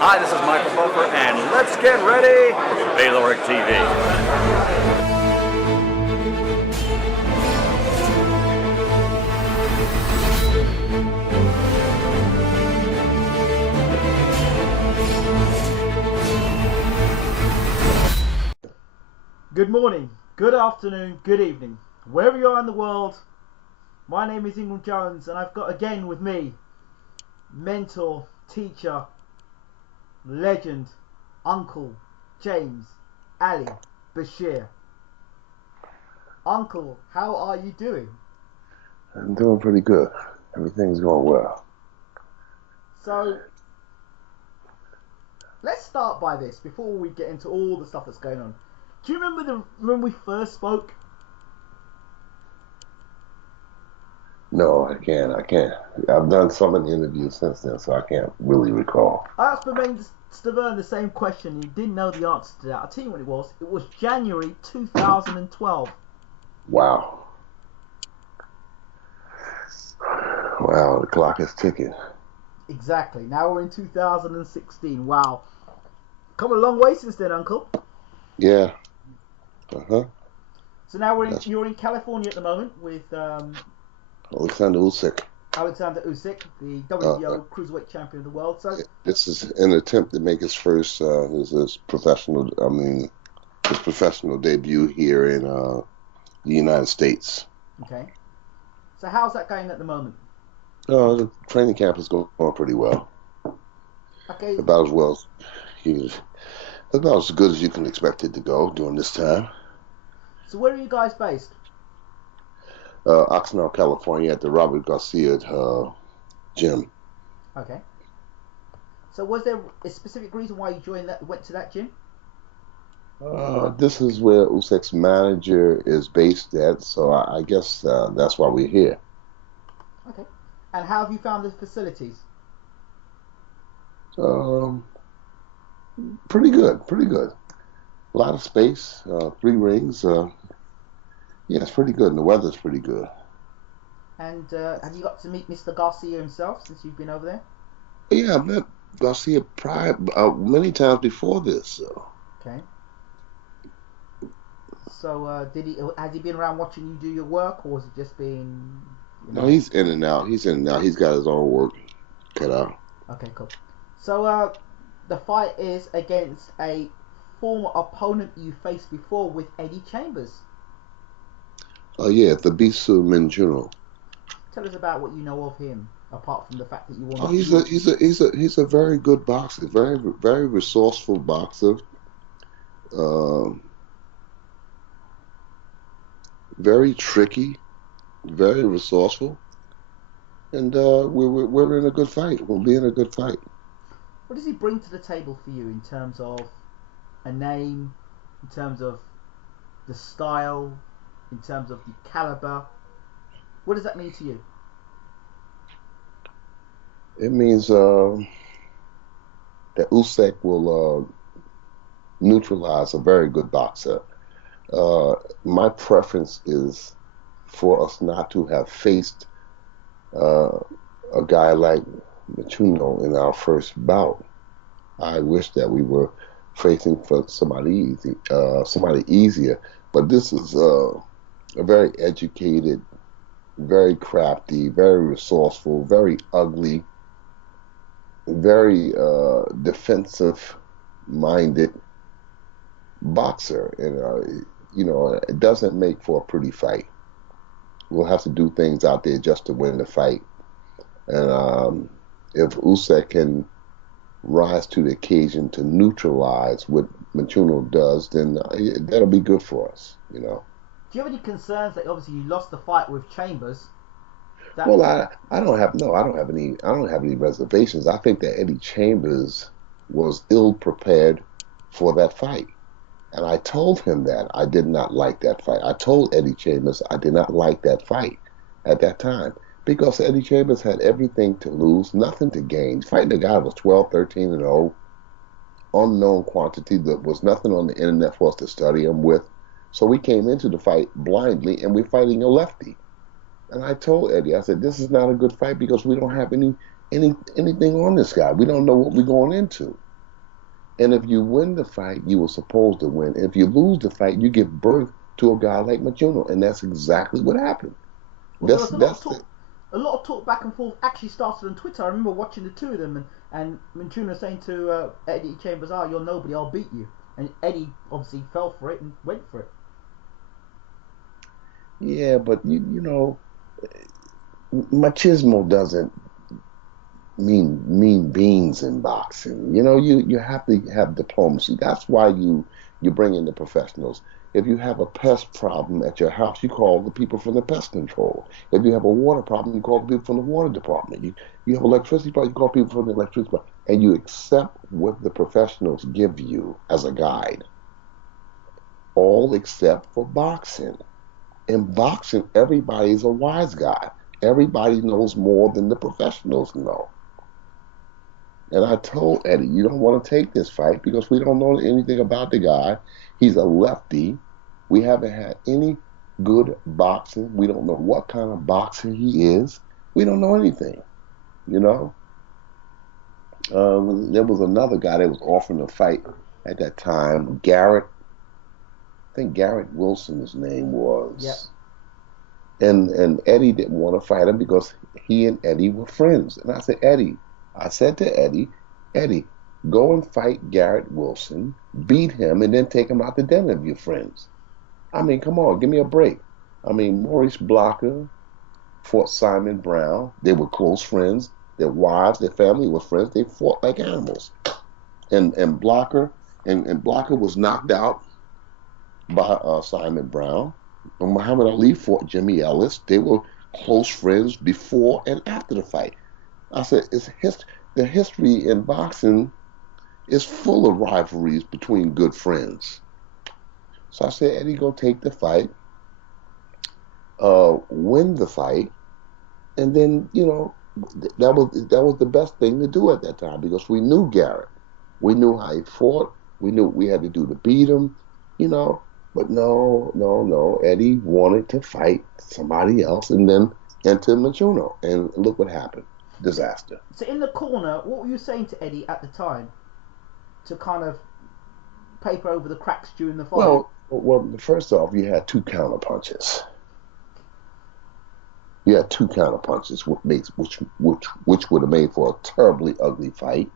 Hi, this is Michael Buffer, and let's get ready for Bayloric TV. Good morning, good afternoon, good evening. Wherever you are in the world, my name is Ingram Jones, and I've got again with me mentor, teacher, legend, Uncle James Ali Bashir. Uncle, how are you doing? I'm doing pretty good. Everything's going well. So, let's start by this before we get into all the stuff that's going on. Do you remember when we first spoke? No, I can't. I've done so many interviews since then, so I can't really recall. I asked Bermain Stavern the same question, and he didn't know the answer to that. I'll tell you what it was. It was January 2012. Wow. Wow, the clock is ticking. Exactly. Now we're in 2016. Wow. Come a long way since then, Uncle. Yeah. So now you're in California at the moment with Alexander Usyk. Alexander Usyk, the WBO cruiserweight champion of the world. So this is an attempt to make his first his professional debut here in the United States. Okay. So how's that going at the moment? The training camp is going pretty well. Okay. About as good as you can expect it to go during this time. So where are you guys based? Oxnard, California, at the Robert Garcia gym. Okay. So was there a specific reason why you went to that gym? This is where Usyk's manager is based at, so I guess that's why we're here. Okay. And how have you found the facilities? Pretty good. A lot of space, 3 rings. Yeah, it's pretty good, and the weather's pretty good. And have you got to meet Mr. Garcia himself since you've been over there? Yeah, I've met Garcia many times before this. So. Okay. So has he been around watching you do your work, or has it just been? No, he's in and out. He's got his own work cut out. Okay, cool. So the fight is against a former opponent you faced before with Eddie Chambers. Yeah, the Bisu Minjuno. Tell us about what you know of him, apart from the fact that you want. Oh, he's a very good boxer, very resourceful boxer. Very tricky, very resourceful, and we're in a good fight. We'll be in a good fight. What does he bring to the table for you in terms of a name, in terms of the style, in terms of the caliber? What does that mean to you? It means that Usyk will neutralize a very good boxer. My preference is for us not to have faced a guy like Michuno in our first bout. I wish that we were facing for somebody easier. But this is a very educated, very crafty, very resourceful, very ugly, very defensive-minded boxer, and it doesn't make for a pretty fight. We'll have to do things out there just to win the fight, and if Usyk can rise to the occasion to neutralize what Michuno does, then that'll be good for us. Do you have any concerns that obviously you lost the fight with Chambers? Well, I don't have any reservations. I think that Eddie Chambers was ill prepared for that fight. And I told him that I did not like that fight. I told Eddie Chambers I did not like that fight at that time because Eddie Chambers had everything to lose, nothing to gain. Fighting a guy that was 12, 13, and 0, unknown quantity, that was nothing on the internet for us to study him with. So we came into the fight blindly, and we're fighting a lefty. And I told Eddie, I said, this is not a good fight because we don't have anything on this guy. We don't know what we're going into. And if you win the fight, you were supposed to win. If you lose the fight, you give birth to a guy like Machuno, and that's exactly what happened. Well, there was That's the a lot of talk back and forth. Actually, started on Twitter. I remember watching the two of them, and Minchuna saying to Eddie Chambers, "Ah, you're nobody. I'll beat you." And Eddie obviously fell for it and went for it. yeah, but you know, machismo doesn't mean beans in boxing. You know, you have to have diplomacy. That's why you bring in the professionals. If you have a pest problem at your house, you call the people from the pest control. If you have a water problem, you call the people from the water department. You have electricity problem, you call people from the electricity department, and you accept what the professionals give you as a guide. All except for boxing. In boxing, everybody's a wise guy. Everybody knows more than the professionals know. And I told Eddie, you don't want to take this fight because we don't know anything about the guy. He's a lefty. We haven't had any good boxing. We don't know what kind of boxer he is. We don't know anything, you know? There was another guy that was offering a fight at that time. Garrett, I think Garrett Wilson, his name Yep. was. And Eddie didn't want to fight him because he and Eddie were friends. And I said to Eddie, go and fight Garrett Wilson, beat him, and then take him out to dinner if you're friends. I mean, come on, give me a break. I mean, Maurice Blocker fought Simon Brown. They were close friends. Their wives, their family were friends. They fought like animals. And Blocker and Blocker was knocked out by Simon Brown. And Muhammad Ali fought Jimmy Ellis. They were close friends before and after the fight. I said, the history in boxing is full of rivalries between good friends. So I said, Eddie, go take the fight, win the fight, and then that was the best thing to do at that time because we knew Garrett, we knew how he fought, we knew what we had to do to beat him, you know. But no, no, no. Eddie wanted to fight somebody else, and then enter Machuno, and look what happened. Disaster. So in the corner, what were you saying to Eddie at the time to kind of paper over the cracks during the fight? Well, first off, you had two counter punches. You had two counter punches, which would have made for a terribly ugly fight.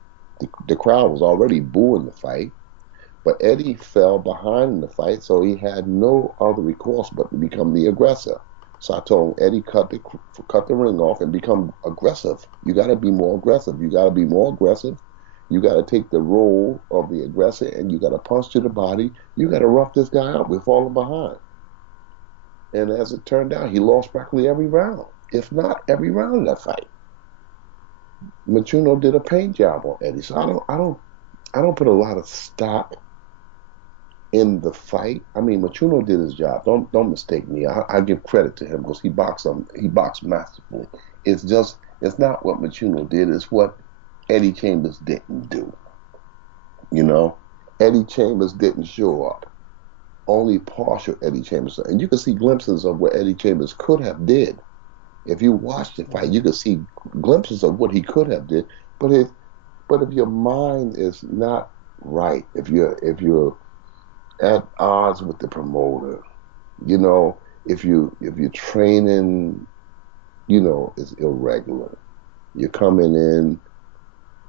The crowd was already booing the fight, but Eddie fell behind in the fight, so he had no other recourse but to become the aggressor. So I told him, Eddie, cut the ring off and become aggressive. You got to be more aggressive. You got to be more aggressive. You got to take the role of the aggressor and you got to punch to the body. You got to rough this guy up. We're falling behind. And as it turned out, he lost practically every round, if not every round of that fight. Machuno did a paint job on Eddie. So I don't put a lot of stock in the fight. I mean, Machuno did his job. Don't mistake me. I give credit to him because he boxed masterfully. It's not what Machuno did. It's what Eddie Chambers didn't do. You know, Eddie Chambers didn't show up. Only partial Eddie Chambers, and you can see glimpses of what Eddie Chambers could have did. If you watch the fight, you can see glimpses of what he could have did. But if your mind is not right, if you're at odds with the promoter, you know, if you're training, you know, is irregular. You're coming in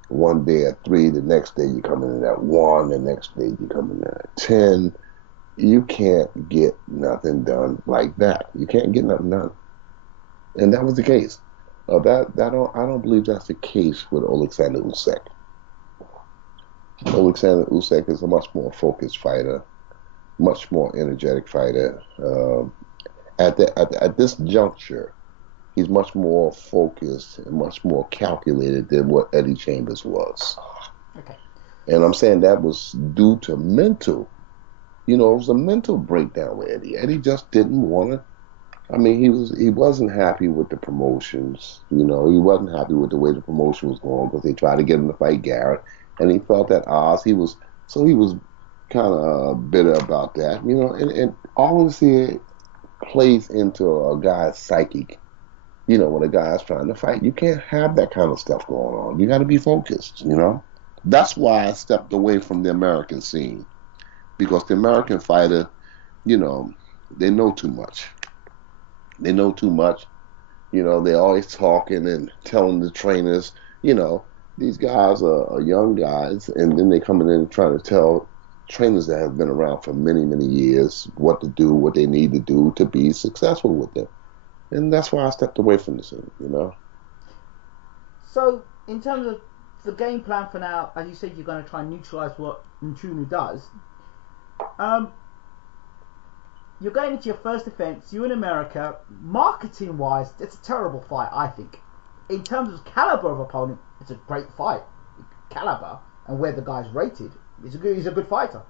one day at 3, the next day you're coming in at 1, the next day you're coming in at 10. You can't get nothing done like that. You can't get nothing done, and that was the case. I don't believe that's the case with Alexander Usyk. Alexander Usyk is a much more focused fighter, much more energetic fighter. At this juncture, he's much more focused and much more calculated than what Eddie Chambers was. Okay. And I'm saying that was due to mental. You know, it was a mental breakdown with Eddie. Eddie just didn't want to. I mean, he wasn't happy with the promotions. You know, he wasn't happy with the way the promotion was going because they tried to get him to fight Garrett, and he felt at odds. He was kind of bitter about that. You know, and all of this plays into a guy's psychic. You know, when a guy's trying to fight, you can't have that kind of stuff going on. You got to be focused. You know. That's why I stepped away from the American scene because the American fighter, you know, they know too much. They know too much. They're always talking and telling the trainers, you know, these guys are young guys, and then they coming in and trying to tell trainers that have been around for many, many years what to do, what they need to do to be successful with them. And that's why I stepped away from the scene. So, in terms of the game plan for now, as you said, you're going to try and neutralize what Nchunu does. Um, you're going into your first defense. You're in America. Marketing-wise, it's a terrible fight, I think. In terms of caliber of opponent, it's a great fight. Caliber and where the guy's rated, he's a good fighter.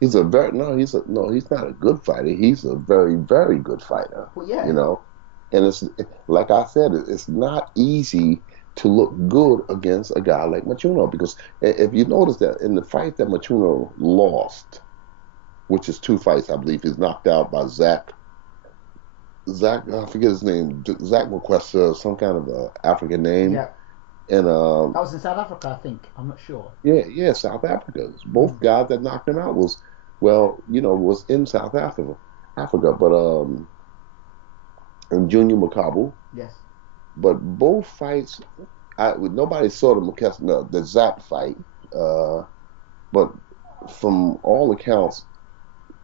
He's a very no. He's not a good fighter. He's a very, very good fighter. Well, yeah. And it's like I said, it's not easy to look good against a guy like Machuno because if you notice that in the fight that Machuno lost, which is 2 fights, I believe, he's knocked out by Zach. I forget his name. Zach McQuesta, some kind of African name. Yeah. And that was in South Africa, I think. I'm not sure. Yeah, South Africa. Both guys that knocked him out was in South Africa. But and Junior Makabu. Yes. But both fights, nobody saw the Zach fight. But from all accounts,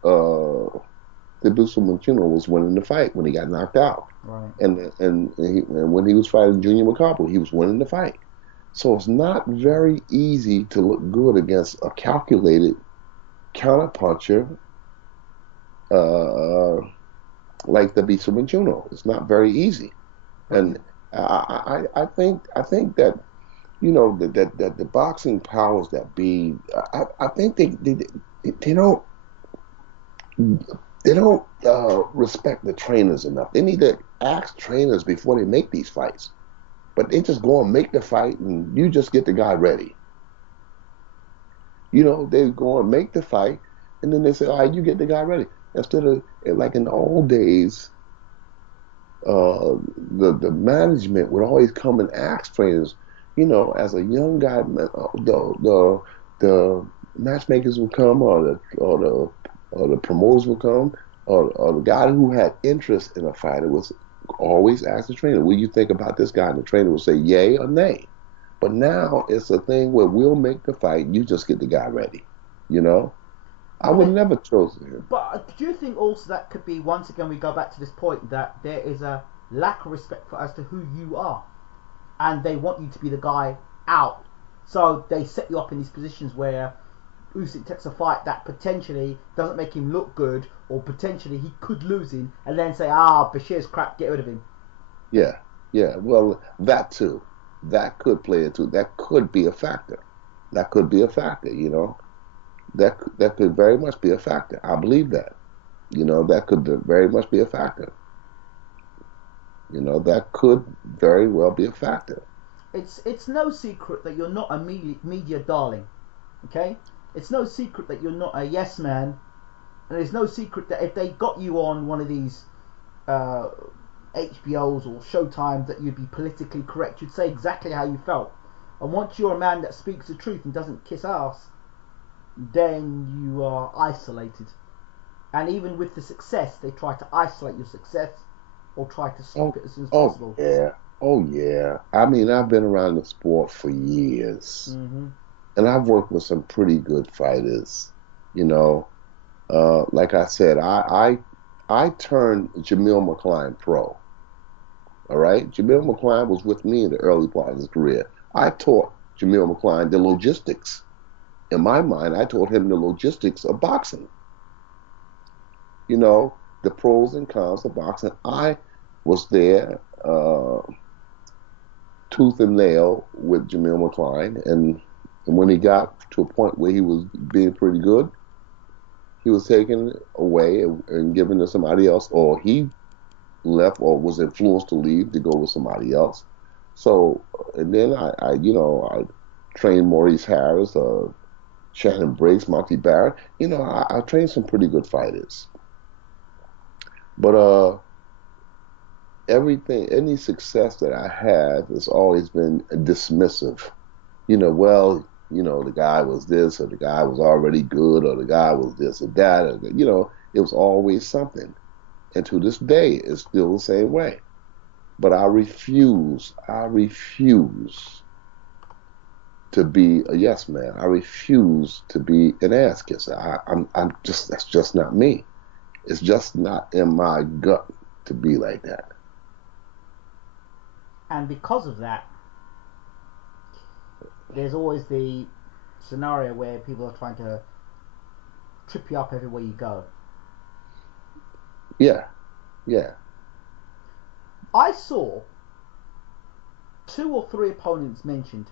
Debuso Machuno was winning the fight when he got knocked out. Right. And when he was fighting Junior Makabu, he was winning the fight. So it's not very easy to look good against a calculated counterpuncher like Debuso Machuno. It's not very easy. And I think that that the boxing powers that be, I think they don't respect the trainers enough. They need to ask trainers before they make these fights. But they just go and make the fight, and you just get the guy ready. They go and make the fight, and then they say, all right, you get the guy ready. Instead of, like in the old days, the management would always come and ask trainers, as a young guy, the matchmakers would come, or the promoters would come, or the guy who had interest in a fighter was always ask the trainer, what do you think about this guy? And the trainer would say yay or nay. But now it's a thing where we'll make the fight, you just get the guy ready. I would never choose him. But do you think also that could be, once again, we go back to this point, that there is a lack of respect as to who you are, and they want you to be the guy out, so they set you up in these positions where Usyk takes a fight that potentially doesn't make him look good, or potentially he could lose him, and then say, Bashir's crap, get rid of him. Yeah. Well, that too. That could play into. That could be a factor. That could very much be a factor. I believe that. That could very much be a factor. That could very well be a factor. It's no secret that you're not a media darling, okay? It's no secret that you're not a yes man, and it's no secret that if they got you on one of these HBOs or Showtime, that you'd be politically correct. You'd say exactly how you felt. And once you're a man that speaks the truth and doesn't kiss ass, then you are isolated. And even with the success, they try to isolate your success or try to stop it as soon as possible. Oh yeah. I mean, I've been around the sport for years. Mm-hmm. And I've worked with some pretty good fighters. Like I said, I turned Jamil McCline pro. All right? Jamil McCline was with me in the early part of his career. I taught Jamil McCline the logistics. In my mind, I taught him the logistics of boxing. The pros and cons of boxing. I was there tooth and nail with Jamil McCline, and when he got to a point where he was being pretty good, he was taken away and given to somebody else, or he left or was influenced to leave to go with somebody else. So, and then I trained Maurice Harris, Shannon Briggs, Monty Barrett. I trained some pretty good fighters. But any success that I have has always been dismissive. Well, the guy was this, or the guy was already good, or the guy was this or that, it was always something. And to this day, it's still the same way. But I refuse to be a yes man. I refuse to be an ass kisser. That's just not me. It's just not in my gut to be like that. And because of that, there's always the scenario where people are trying to trip you up everywhere you go. Yeah, yeah. I saw 2 or 3 opponents mentioned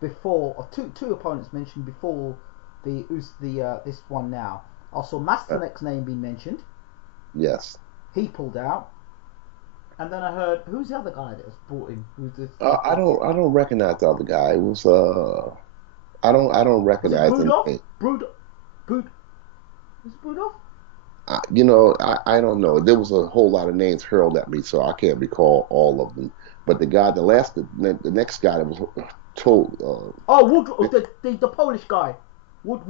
before, or two opponents mentioned before this one now. I saw Masternek's name being mentioned. Yes. He pulled out, and then I heard, who's the other guy that was brought in? Who's this? I don't recognize the other guy. It was I don't Was it recognize him. Brudov? Was it Brudov? I don't know. There was a whole lot of names hurled at me, so I can't recall all of them. But the next guy that was told, The Polish guy, Wood,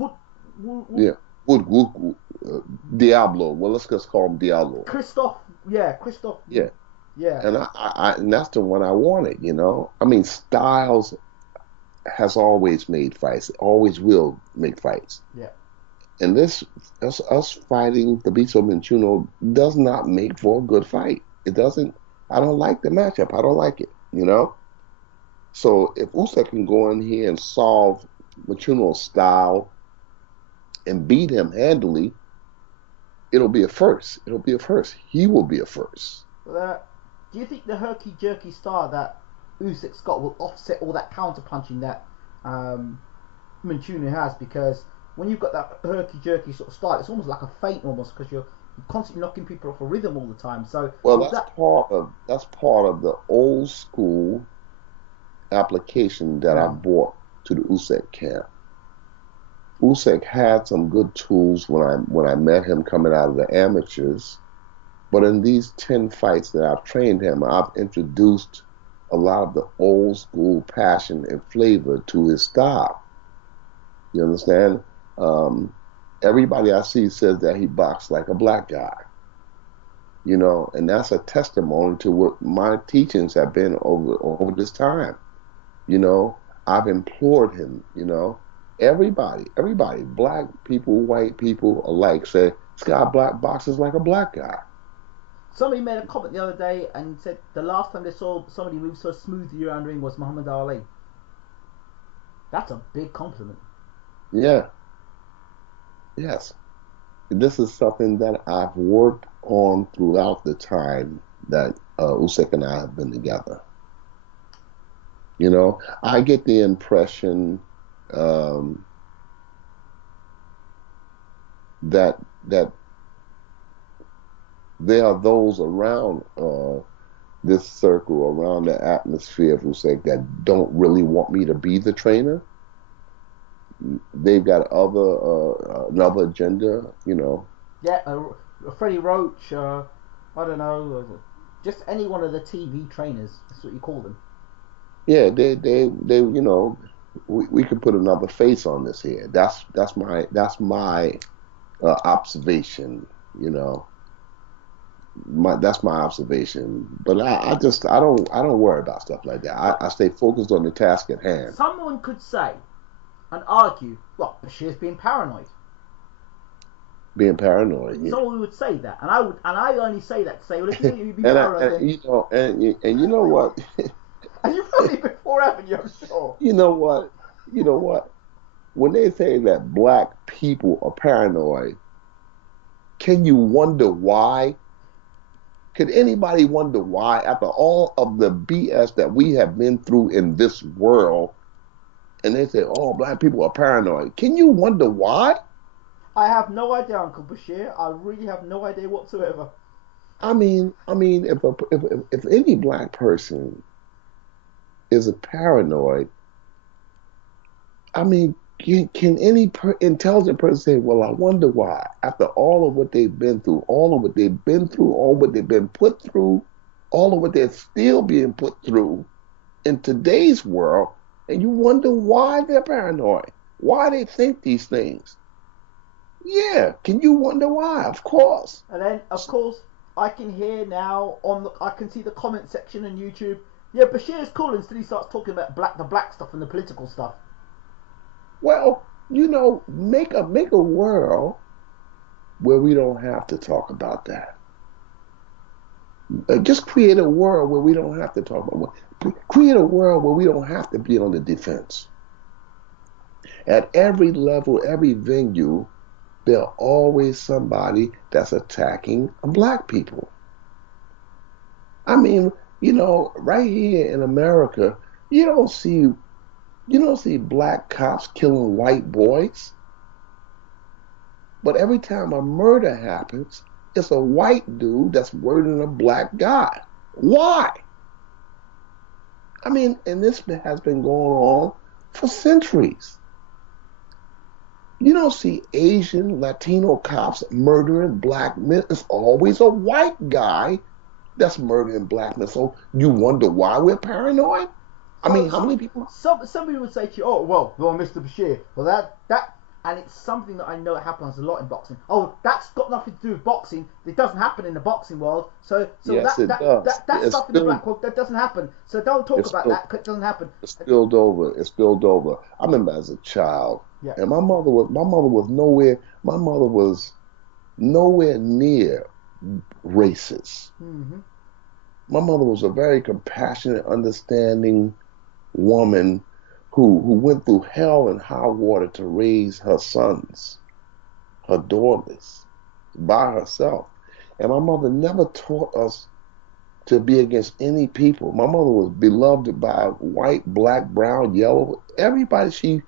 yeah, Wood, Diablo. Well, let's just call him Diablo. Christoph. Yeah, Yeah. and and that's the one I wanted. I mean, Styles has always made fights, always will make fights. Yeah. And us fighting the Beast of Menchuno does not make for a good fight. It doesn't. I don't like the matchup. I don't like it. So if Usyk can go in here and solve Menchuno's style and beat him handily, it'll be a first. It'll be a first. He will be a first. Do you think the herky jerky style that Usyk's got will offset all that counter punching that Menchuno has? Because when you've got that herky jerky sort of style, it's almost like a feint almost, because you're constantly knocking people off a rhythm all the time. So that's part of the old school application that I brought to the Usyk camp. Usyk had some good tools when I met him coming out of the amateurs, but in these 10 fights that I've trained him, I've introduced a lot of the old school passion and flavor to his style. You understand? Everybody I see says that he boxed like a black guy. And that's a testimony to what my teachings have been over this time. I've implored him, everybody, black people, white people alike, say this guy black boxes like a black guy. Somebody made a comment the other day and said the last time they saw somebody move so smoothly around the ring was Muhammad Ali. That's a big compliment. Yeah. Yes. This is something that I've worked on throughout the time that Usyk and I have been together. I get the impression that there are those around this circle, around the atmosphere of Usyk, that don't really want me to be the trainer. They've got another agenda. Yeah, Freddie Roach. I don't know, just any one of the TV trainers. That's what you call them. Yeah, they we could put another face on this here. That's my observation. That's my observation. But I don't worry about stuff like that. I stay focused on the task at hand. Someone could say and argue, well, Bashir's being paranoid. Being paranoid. Yeah. Someone would say that, and I only say that to say, well, if you'd be paranoid, and you know what? And you've heard it before, haven't you? I'm sure. You know what? When they say that black people are paranoid, can you wonder why? Could anybody wonder why, after all of the BS that we have been through in this world, and they say, oh, black people are paranoid? Can you wonder why? I have no idea, Uncle Bashir. I really have no idea whatsoever. I mean, if any black person is a paranoid, I mean, can any intelligent person say, well, I wonder why, after all of what they've been through, all of what they've been put through, all of what they're still being put through in today's world, And you wonder why they're paranoid, why they think these things. Yeah, can you wonder why? Of course. And then, of course, I can hear now I can see the comment section on YouTube. Yeah, Bashir's cool until he starts talking about the black stuff and the political stuff. Well, make a world where we don't have to talk about that. Just create a world where we don't have to talk about it. Create a world where we don't have to be on the defense. At every level, every venue, there's always somebody that's attacking black people. I mean, right here in America, you don't see black cops killing white boys. But every time a murder happens, it's a white dude that's murdering a black guy. Why? I mean, and this has been going on for centuries. You don't see Asian, Latino cops murdering black men. It's always a white guy that's murdering black men. So you wonder why we're paranoid? I mean, how many people? Somebody would say to you, "Oh, well, Mr. Bashir, well that," and it's something that I know happens a lot in boxing. Oh, that's got nothing to do with boxing. It doesn't happen in the boxing world. So Yes, it does. that stuff in the black world that doesn't happen. So don't talk about that because it doesn't happen. It spilled over. It spilled over. I remember as a child, Yeah. and my mother was nowhere. My mother was nowhere near racist. Mm-hmm. My mother was a very compassionate, understanding woman who went through hell and high water to raise her sons, her daughters, by herself. And my mother never taught us to be against any people. My mother was beloved by white, black, brown, yellow, everybody she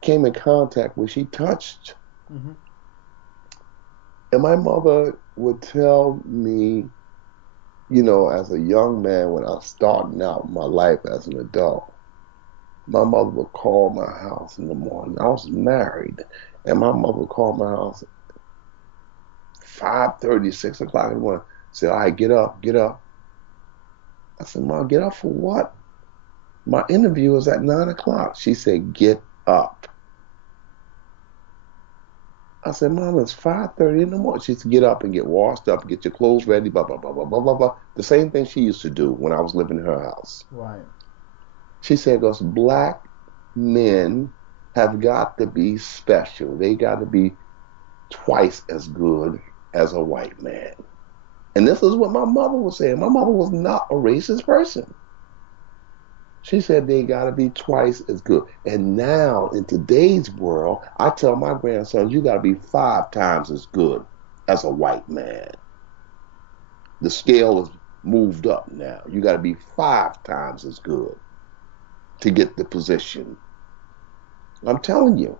came in contact with, she touched. Mm-hmm. And my mother would tell me, as a young man, when I was starting out my life as an adult, my mother would call my house in the morning. I was married, and my mother would call my house 5:30, 6 o'clock in the morning. Say, all right, get up, get up. I said, Mom, get up for what? My interview is at 9 o'clock. She said, get up. I said, Mom, it's 5:30 in the morning. She said, get up and get washed up, get your clothes ready, blah, blah, blah, blah, blah, blah, blah. The same thing she used to do when I was living in her house. Right. She said, because black men have got to be special. They got to be twice as good as a white man. And this is what my mother was saying. My mother was not a racist person. She said they got to be twice as good. And now, in today's world, I tell my grandsons, you got to be 5 times as good as a white man. The scale is moved up now. You got to be 5 times as good to get the position. I'm telling you.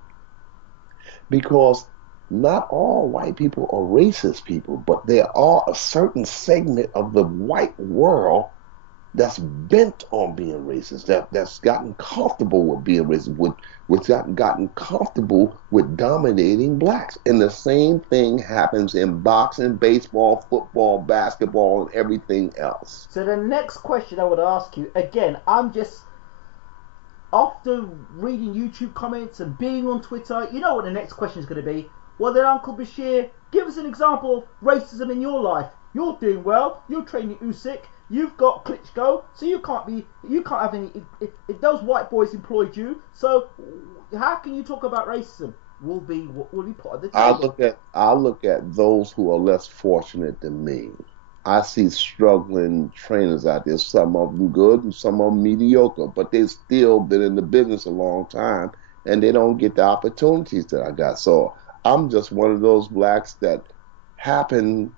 Because not all white people are racist people, but there are a certain segment of the white world that's bent on being racist, that's gotten comfortable with being racist, with gotten comfortable with dominating blacks. And the same thing happens in boxing, baseball, football, basketball, and everything else. So the next question I would ask you, again, I'm just, after reading YouTube comments and being on Twitter, you know what the next question is going to be. Well then, Uncle Bashir, give us an example of racism in your life. You're doing well, you're training Usyk, you've got Klitschko, so you can't have any, if those white boys employed you, so how can you talk about racism? Will be part of the team. I look at those who are less fortunate than me. I see struggling trainers out there, some of them good and some of them mediocre, but they've still been in the business a long time and they don't get the opportunities that I got. So I'm just one of those blacks that happen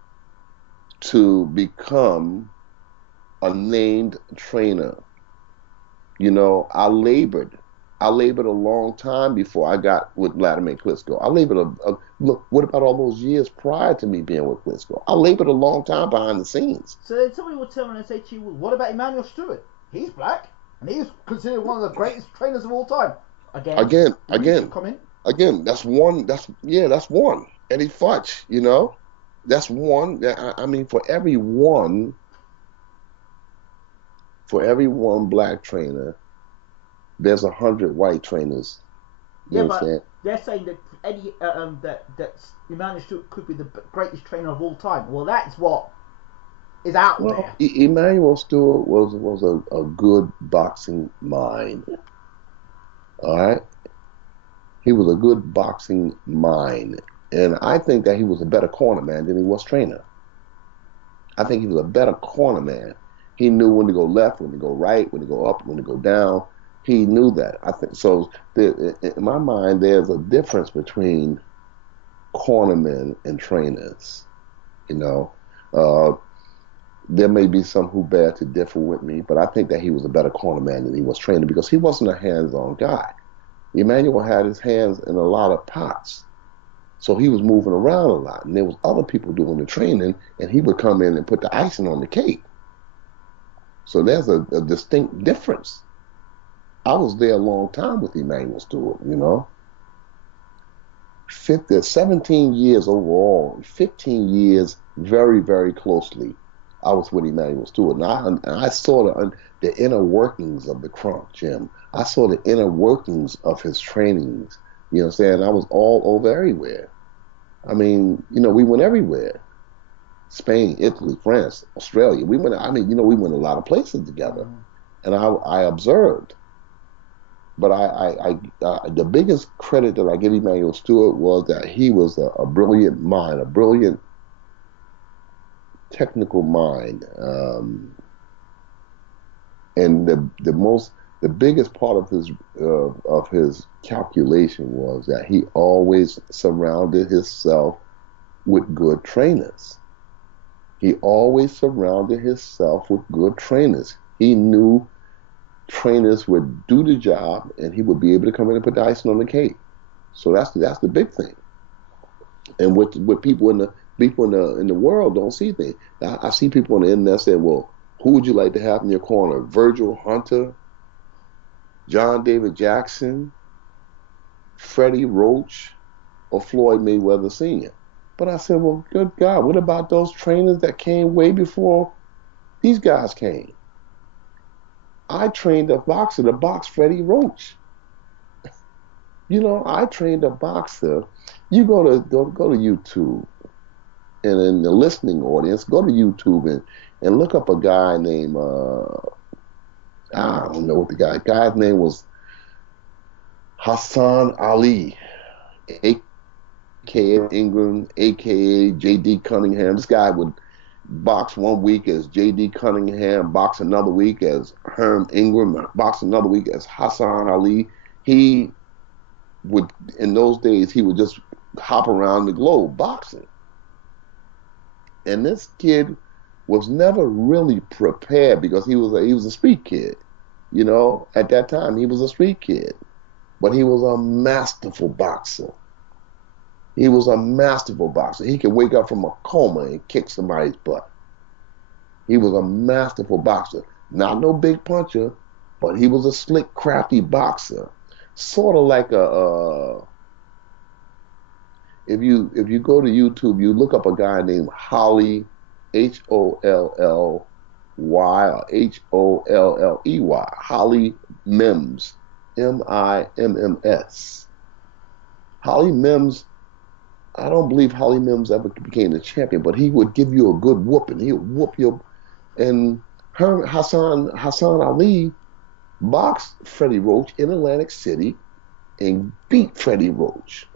to become a named trainer. I labored a long time before I got with Vladimir Klitschko. I labored look, what about all those years prior to me being with Klitschko? I labored a long time behind the scenes. So then somebody would turn around and say to you, well, what about Emmanuel Stewart? He's black, and he's considered one of the greatest trainers of all time. Again, comment. Again, that's one. That's one. Eddie Futch, that's one. I mean, for every one black trainer, there's 100 white trainers. You Yeah, but understand? they're saying that Eddie that Emmanuel Stewart could be the greatest trainer of all time. Well, that's what is out Well, there. Emmanuel Stewart was a good boxing mind. All right, he was a good boxing mind, and I think that he was a better corner man than he was trainer. I think he was a better corner man. He knew when to go left, when to go right, when to go up, when to go down. He knew that. I think so. In my mind, there's a difference between cornermen and trainers. You know, uh, there may be some who bear to differ with me, but I think that he was a better corner man than he was trainer because he wasn't a hands-on guy. Emmanuel had his hands in a lot of pots. So he was moving around a lot, and there was other people doing the training, and he would come in and put the icing on the cake. So there's a distinct difference. I was there a long time with Emmanuel Stewart, 17 years overall, 15 years very, very closely. I was with Emmanuel Stewart, and I saw the inner workings of the Crunk Gym. I saw the inner workings of his trainings. You know what I'm saying? I was all over everywhere. I mean, we went everywhere. Spain, Italy, France, Australia. We went, we went a lot of places together. Mm. And I observed. But the biggest credit that I give Emmanuel Stewart was that he was a brilliant mind, a brilliant technical mind. And the biggest part of his calculation was that he always surrounded himself with good trainers. He always surrounded himself with good trainers. He knew trainers would do the job, and he would be able to come in and put the icing on the cake. So that's the big thing. And what people in the world don't see things. I see people on the internet saying, "Well, who would you like to have in your corner? Virgil Hunter, John David Jackson, Freddie Roach, or Floyd Mayweather Sr.?" But I said, "Well, good God, what about those trainers that came way before these guys came? I trained a boxer to box Freddie Roach. I trained a boxer. You go to YouTube, and in the listening audience, go to YouTube and look up a guy named I don't know what the guy's name was, Hassan Ali, aka Ingram, aka J.D. Cunningham. This guy would box one week as J.D. Cunningham, box another week as Herm Ingram, box another week as Hassan Ali. He would, in those days, he would just hop around the globe boxing. And this kid was never really prepared because he was a street kid. At that time he was a street kid, but he was a masterful boxer. He was a masterful boxer. He could wake up from a coma and kick somebody's butt. He was a masterful boxer. Not no big puncher, but he was a slick, crafty boxer. Sort of like if you go to YouTube, you look up a guy named Holly, Hollly, or Holley, Holly Mims, Mimms. Holly Mims, I don't believe Holly Mims ever became the champion, but he would give you a good whooping. He would whoop you. And Hassan Ali boxed Freddie Roach in Atlantic City and beat Freddie Roach.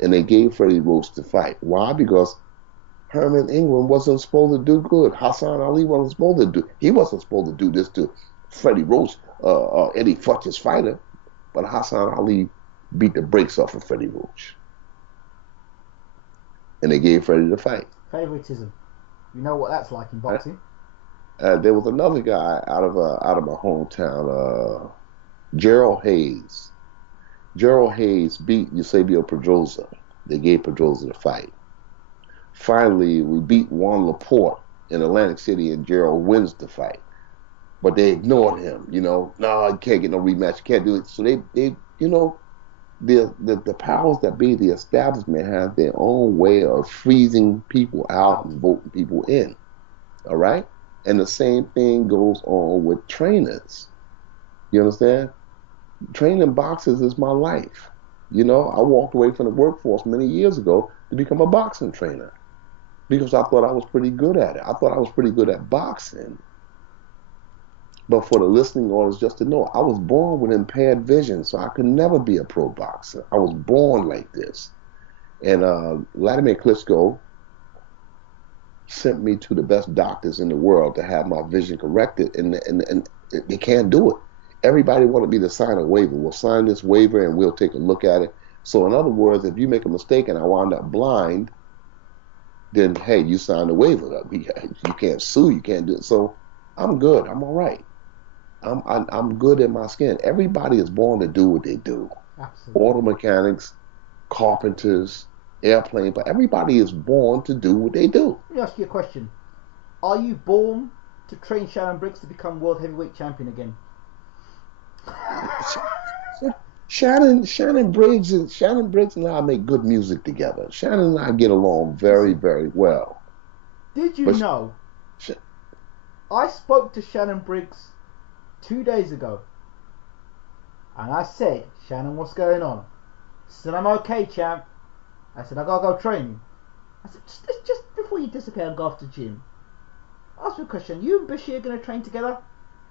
And they gave Freddie Roach the fight. Why? Because Herman Ingram wasn't supposed to do good. Hassan Ali wasn't supposed to do. He wasn't supposed to do this to Freddie Roach, Eddie Futch's fighter. But Hassan Ali beat the brakes off of Freddie Roach. And they gave Freddie the fight. Favoritism. You know what that's like in boxing. There was another guy out of my hometown, Gerald Hayes. Gerald Hayes beat Eusebio Pedroza. They gave Pedroza the fight. Finally, we beat Juan Laporte in Atlantic City, and Gerald wins the fight. But they ignored him. No, you can't get no rematch. You can't do it. So they the powers that be, the establishment, have their own way of freezing people out and voting people in. All right? And the same thing goes on with trainers. You understand? training boxers is my life. You know, I walked away from the workforce many years ago to become a boxing trainer because I thought I was pretty good at it. I thought I was pretty good at boxing. But for the listening audience, just to know, I was born with impaired vision, so I could never be a pro boxer. I was born like this. And Vladimir Klitschko sent me to the best doctors in the world to have my vision corrected, and they can't do it. Everybody wanted me to sign a waiver. We'll sign this waiver and we'll take a look at it. So in other words, if you make a mistake and I wind up blind, then hey, you signed a waiver. You can't sue. You can't do it. So I'm good. I'm all right. I'm good in my skin. Everybody is born to do what they do. Absolutely. Auto mechanics, carpenters, airplane, but everybody is born to do what they do. Let me ask you a question. Are you born to train Shannon Briggs to become world heavyweight champion again? Shannon Briggs and I make good music together. Shannon and I get along very, very well. Did you But know Sh- I spoke to Shannon Briggs 2 days ago, and I said, Shannon, what's going on? He said, I'm okay, champ. I said, I gotta go training. I said, just before you disappear and go off to the gym, ask you a question. You and Bashir gonna train together?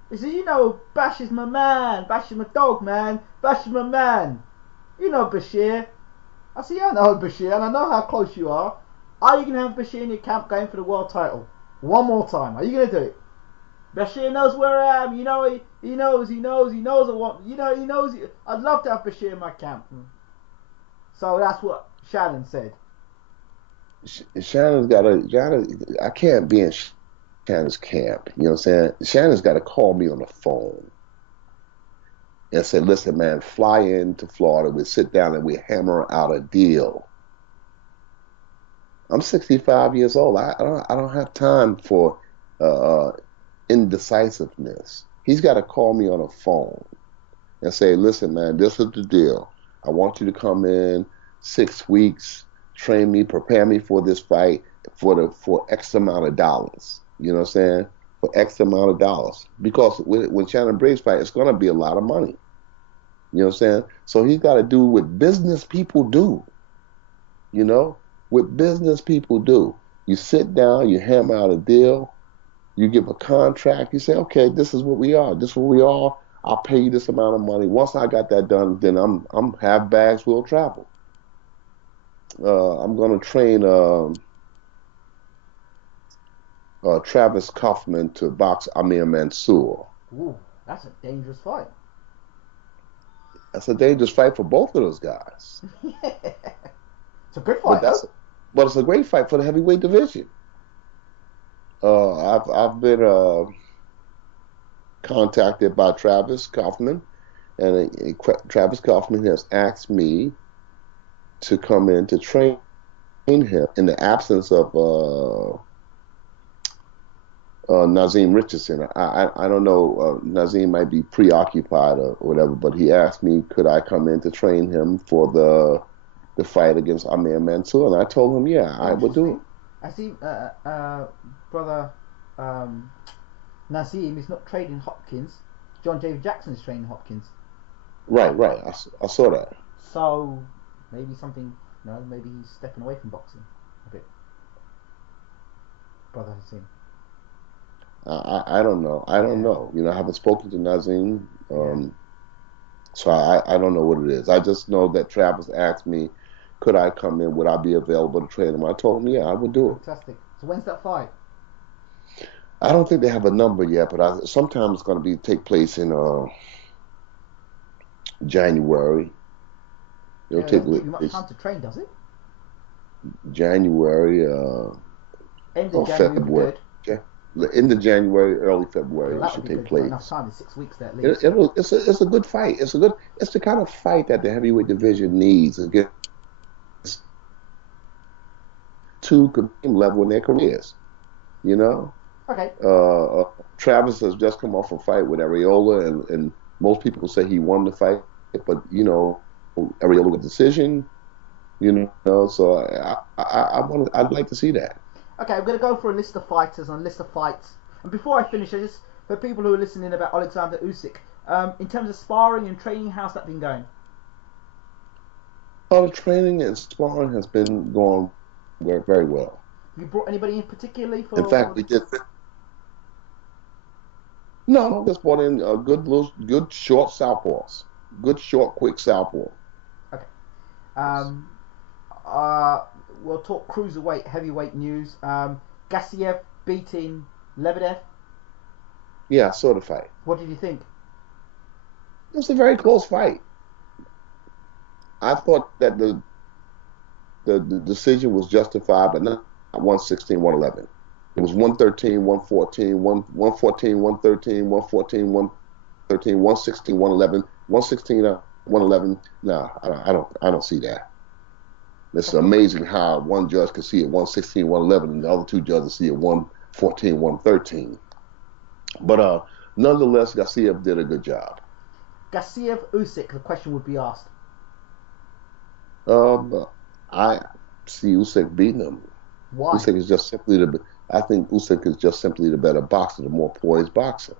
He says, you know, Bash is my man. Bash is my dog, man. Bash is my man. You know Bashir. I said, yeah, I know Bashir, and I know how close you are. Are you gonna have Bashir in your camp going for the world title? One more time. Are you gonna do it? Bashir knows where I am. You know, he knows I want. You know, he knows. I'd love to have Bashir in my camp. So that's what Shannon said. I can't be in Shannon's camp. You know what I'm saying? Shannon's got to call me on the phone and say, listen, man, fly into Florida. We sit down and we hammer out a deal. I'm 65 years old. I don't have time for uh, indecisiveness. He's got to call me on the phone and say, listen, man, this is the deal. I want you to come in 6 weeks, train me, prepare me for this fight for X amount of dollars. You know what I'm saying? For X amount of dollars. Because when Shannon Briggs fight, it's going to be a lot of money. You know what I'm saying? So he's got to do what business people do. You know? What business people do. You sit down, you hammer out a deal, you give a contract, you say, okay, this is what we are. This is what we are. I'll pay you this amount of money. Once I got that done, then I'm half bags will travel. I'm going to train Travis Kaufman to box Amir Mansour. Ooh, that's a dangerous fight. That's a dangerous fight for both of those guys. It's a good fight, but it's a great fight for the heavyweight division. I've been contacted by Travis Kaufman, and Travis Kaufman has asked me to come in to train him in the absence of Nazim Richardson. I don't know. Nazim might be preoccupied or whatever, but he asked me, could I come in to train him for the fight against Amir Mansour? And I told him, yeah, I would do it. I see, brother Nazim is not training Hopkins. John David Jackson is training Hopkins. Right. I saw that. So maybe something. No, maybe he's stepping away from boxing a bit. Brother Nazim. I don't know. I don't know. You know, I haven't spoken to Nazim, so I don't know what it is. I just know that Travis asked me, could I come in? Would I be available to train him? I told him, yeah, I would do it. Fantastic. So when's that fight? I don't think they have a number yet, but sometime it's going to take place in January. It'll take give you much time to train, does it? January. End of January. February. End of January, early February, Well, it should take place. Enough time, 6 weeks there at least. It's a good fight. It's the kind of fight that the heavyweight division needs against two competing level in their careers. You know. Okay. Travis has just come off a fight with Areola, and most people say he won the fight, but you know, Areola with decision. You know, so I'd like to see that. Okay, I'm going to go for a list of fighters and a list of fights. And before I finish, for people who are listening about Alexander Usyk, In terms of sparring and training, how's that been going? All the training and sparring has been going very well. You brought anybody in particularly In fact, for? we did. No, just brought in good short southpaws, good short, quick southpaw. Okay. Um, we'll talk cruiserweight, heavyweight news. Gassiev beating Lebedev. Yeah, I saw the fight. What did you think? It was a very close fight. I thought that the decision was justified, but not 116, 111. It was 113, 114, 114, 113, 114, 113, 116, 111, 116, 111. No, I don't see that. It's amazing how one judge could see it 116, 111, and the other two judges see it 114, 113. But nonetheless, Gassiev did a good job. Gassiev Usyk, the question would be asked. I see Usyk beating him. Why? Usyk is just simply I think Usyk is just simply the better boxer, the more poised boxer.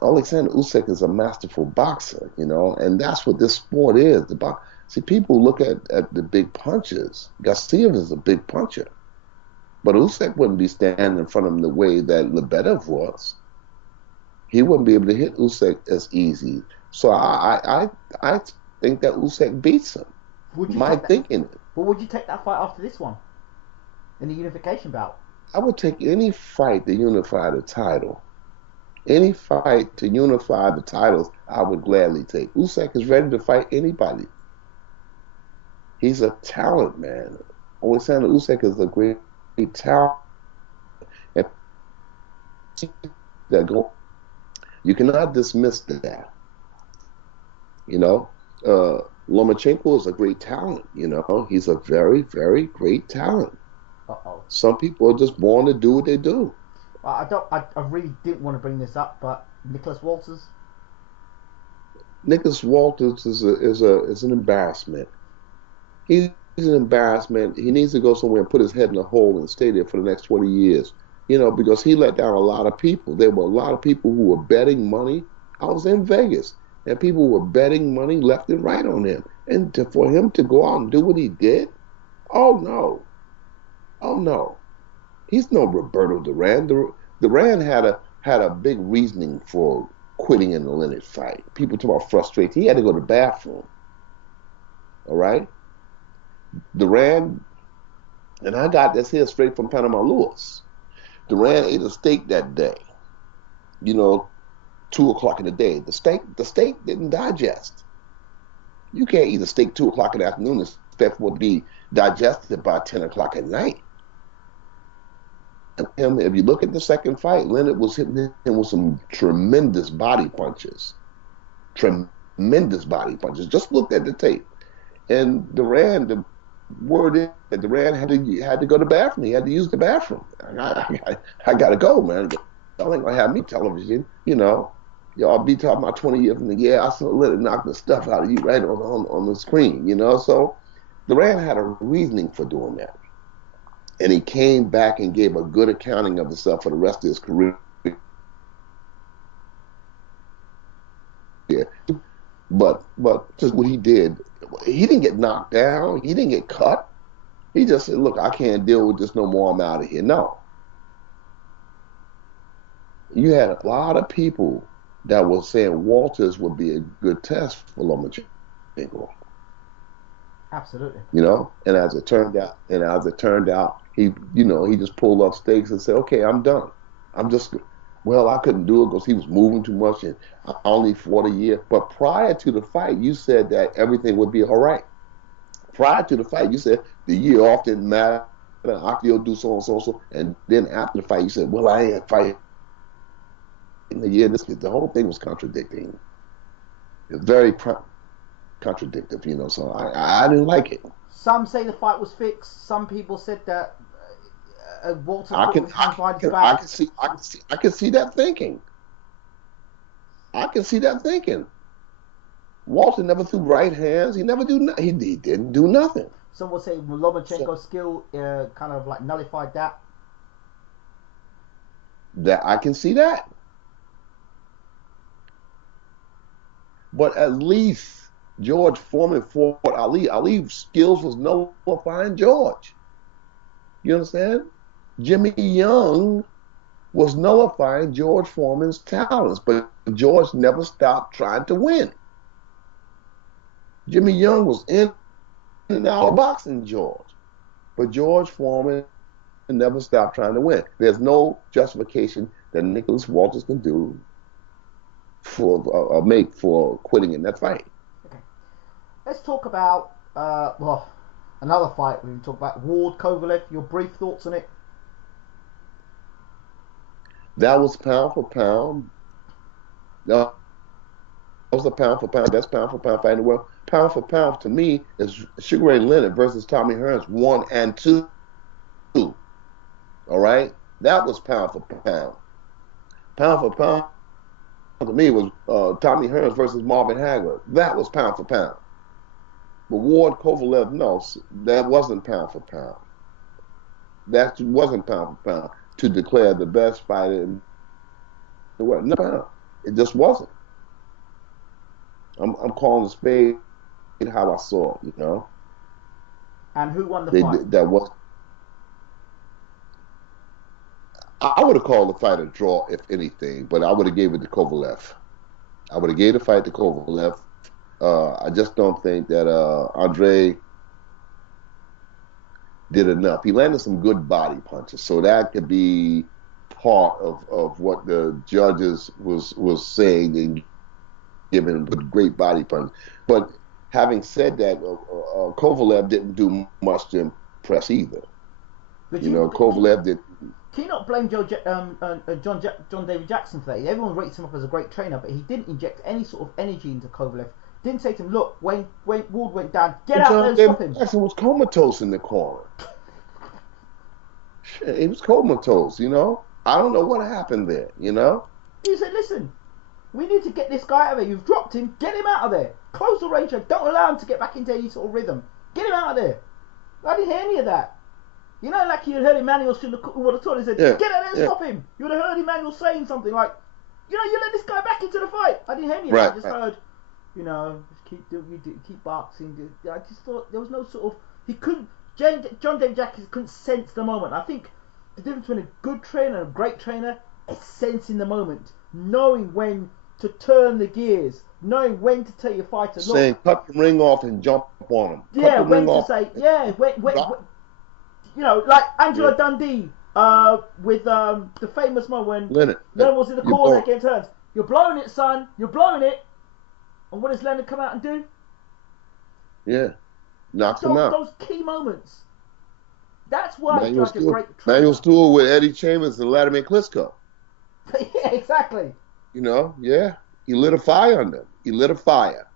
Alexander Usyk is a masterful boxer, and that's what this sport is. See, people look at the big punches. Gassiev is a big puncher, but Usyk wouldn't be standing in front of him the way that Lebedev was. He wouldn't be able to hit Usyk as easy. So I think that Usyk beats him. My thinking. But would you take that fight after this one? In the unification bout? I would take any fight to unify the title. Any fight to unify the titles, I would gladly take. Usyk is ready to fight anybody. He's a talent, man. Alexander Usyk is a great talent. And you cannot dismiss that. Lomachenko is a great talent. He's a very, very great talent. Uh-oh. Some people are just born to do what they do. I really didn't want to bring this up, but Nicholas Walters. Nicholas Walters is an embarrassment. He's an embarrassment. He needs to go somewhere and put his head in a hole and stay there for the next 20 years. Because he let down a lot of people. There were a lot of people who were betting money. I was in Vegas, and people were betting money left and right on him. And for him to go out and do what he did, oh no. He's no Roberto Duran. Duran had a big reasoning for quitting in the Leonard fight. People talk about frustration. He had to go to the bathroom. All right? Duran, and I got this here straight from Panama Lewis. Duran ate a steak that day. 2:00 in the day. The steak didn't digest. You can't eat a steak 2:00 in the afternoon and expect for it to be digested by 10:00 at night. And if you look at the second fight, Leonard was hitting him with some tremendous body punches. Tremendous body punches. Just look at the tape. And Duran, the word is that Duran had to go to the bathroom. He had to use the bathroom. I got to go, man. Y'all ain't going to have me television, Y'all be talking about 20 years from the I saw Leonard knock the stuff out of you right on the screen, So Duran had a reasoning for doing that. And he came back and gave a good accounting of himself for the rest of his career. Yeah. But just what he did, he didn't get knocked down. He didn't get cut. He just said, look, I can't deal with this no more. I'm out of here. No. You had a lot of people that were saying Walters would be a good test for Lomachenko. Absolutely. And as it turned out, he just pulled off stakes and said, okay, I'm done. I couldn't do it because he was moving too much and I only fought a year. But prior to the fight, you said that everything would be all right. Prior to the fight, you said the year off didn't matter. I could do so and so and so. And then after the fight, you said, well, I ain't fighting in the year. The whole thing was contradicting. It's very contradictory, so I didn't like it. Some say the fight was fixed. Some people said that Walter I can see that thinking. Walter never threw right hands. He never he didn't do nothing. Some will say Lomachenko's skill kind of like nullified that. That I can see that. But at least George Foreman fought Ali. Ali's skills was nullifying George. You understand? Jimmy Young was nullifying George Foreman's talents, but George never stopped trying to win. Jimmy Young was in and out of boxing George, but George Foreman never stopped trying to win. There's no justification that Nicholas Walters can do for make for quitting in that fight. Okay. Let's talk about another fight. We can talk about Ward Kovalev. Your brief thoughts on it? That was pound for pound. That was the pound for pound, best pound for pound fight in the world. Pound for pound to me is Sugar Ray Leonard versus Tommy Hearns 1 and 2. All right, that was pound for pound. Pound for pound to me was Tommy Hearns versus Marvin Hagler. That was pound for pound. But Ward Kovalev, no, that wasn't pound for pound. That wasn't pound for pound to declare the best fighter in the world. No, it just wasn't. I'm calling a spade how I saw it, you know. And who won the fight? That was. I would have called the fight a draw, if anything, but I would have gave it to Kovalev. I would have gave the fight to Kovalev. I just don't think that Andre did enough. He landed some good body punches, so that could be part of what the judges was saying and giving him great body punches. But having said that, Kovalev didn't do much to impress either. But Kovalev did. Can you not blame John David Jackson for that? Everyone rates him up as a great trainer, but he didn't inject any sort of energy into Kovalev. Didn't say to him, look, when Ward went down, get out there and stop him. Jackson was comatose in the corner. Shit, he was comatose, you know? I don't know what happened there, you know? He said, listen, we need to get this guy out of there. You've dropped him. Get him out of there. Close the range. Don't allow him to get back into any sort of rhythm. Get him out of there. I didn't hear any of that. You know, like you heard Emmanuel would have told him, he said, get out there and stop him. You would have heard Emmanuel saying something like, you let this guy back into the fight. I didn't hear any of that. I just heard, just keep boxing. I just thought there was no sort of, he couldn't, John David Jackson couldn't sense the moment. I think the difference between a good trainer and a great trainer is sensing the moment, knowing when to turn the gears, knowing when to tell your fighter, look, saying cut the ring off and jump on him. Yeah, when to say, when like Angelo Dundee with the famous moment when Leonard was in the corner against Hearns. You're blowing it, son. You're blowing it. And what does Leonard come out and do? Yeah, knocks him out. Those key moments. That's why he's like a great trainer. Manuel Stewart with Eddie Chambers and Vladimir Klitschko. Yeah, exactly. He lit a fire under him. He lit a fire.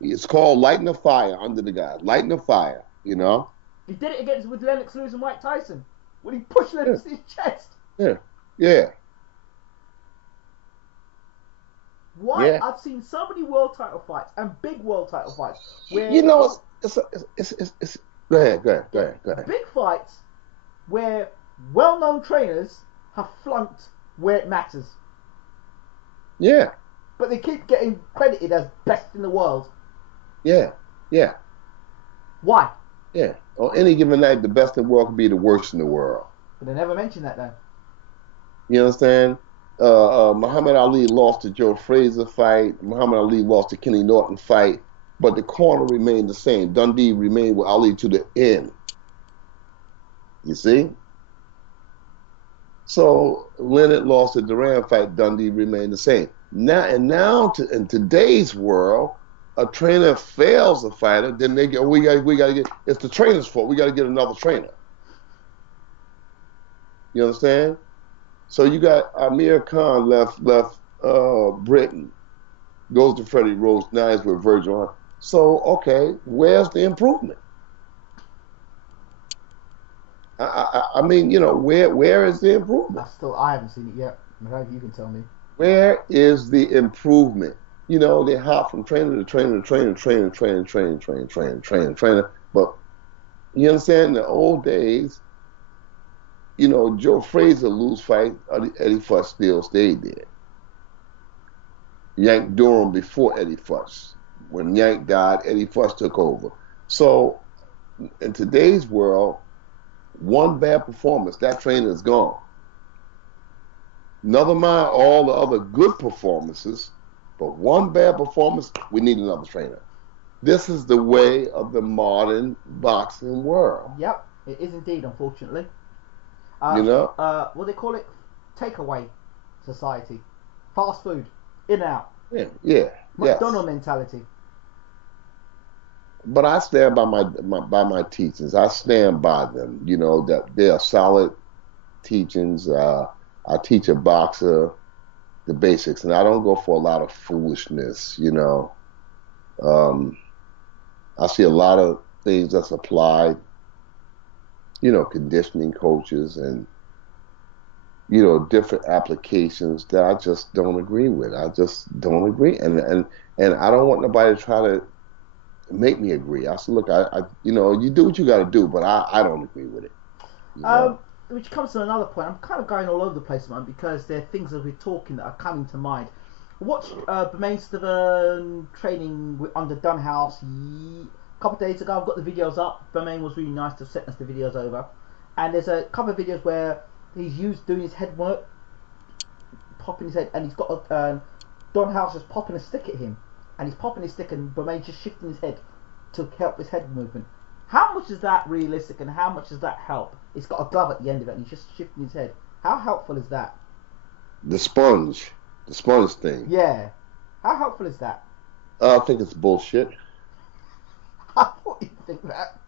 It's called lighting a fire under the guy. Lighting a fire, He did it with Lennox Lewis and Mike Tyson when he pushed Lennox in his chest. Yeah. Why? Yeah. I've seen so many world title fights and big world title fights where it's go ahead. Big fights where well-known trainers have flunked where it matters. Yeah. But they keep getting credited as best in the world. Yeah. Why? Yeah. On any given night, the best in the world could be the worst in the world. But they never mention that, though. You understand? Muhammad Ali lost the Joe Frazier fight. Muhammad Ali lost the Kenny Norton fight. But the corner remained the same. Dundee remained with Ali to the end. You see? So Leonard lost the Duran fight. Dundee remained the same. Now in today's world, a trainer fails a fighter, then they go, we gotta get, it's the trainer's fault. We gotta get another trainer. You understand? So you got Amir Khan left Britain, goes to Freddie Rose, now he's with Virgil. So okay, where's the improvement? I mean, where is the improvement? I haven't seen it yet. Maybe you can tell me. Where is the improvement? They hop from trainer to trainer to trainer to trainer. But you understand, in the old days, Joe Frazier lose fight, Eddie Fuss still stayed there. Yank Durham before Eddie Fuss. When Yank died, Eddie Fuss took over. So in today's world, one bad performance, that trainer is gone. Never mind all the other good performances, but one bad performance, we need another trainer. This is the way of the modern boxing world. Yep, it is indeed, unfortunately. You know? What do they call it? Takeaway society. Fast food. In and out. Yeah. McDonald Yes. mentality. But I stand by my teachings. I stand by them. You know that they are solid teachings. I teach a boxer the basics, and I don't go for a lot of foolishness. You know, I see a lot of things that's applied. You know, conditioning coaches and different applications that I just don't agree with. I just don't agree, and I don't want nobody to try to make me agree. I said, look, I you do what you got to do, but I don't agree with it. You know? Which comes to another point. I'm kind of going all over the place, man, because there are things that we're talking that are coming to mind. Watched Bermain training under Dunhouse a couple of days ago. I've got the videos up. Bermain was really nice to send us the videos over, and there's a couple of videos where he's doing his head work, popping his head, and he's got Dunhouse just popping a stick at him. And he's popping his stick and Bermain just shifting his head to help his head movement. How much is that realistic and how much does that help? It's got a glove at the end of it and he's just shifting his head. How helpful is that? The sponge thing. Yeah. How helpful is that? I think it's bullshit. I thought you'd think that.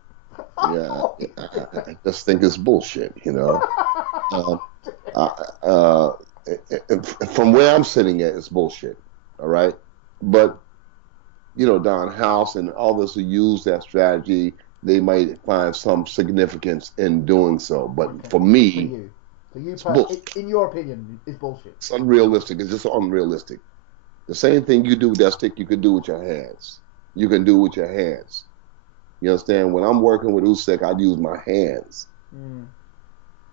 Yeah, I just think it's bullshit. You know, from where I'm sitting at, it's bullshit. All right, but Don House and others who use that strategy, they might find some significance in doing so. But Okay. for me, in your opinion, it's bullshit. It's unrealistic. It's just unrealistic. The same thing you do with that stick, you can do with your hands. You can do with your hands. You understand? When I'm working with Usyk, I use my hands.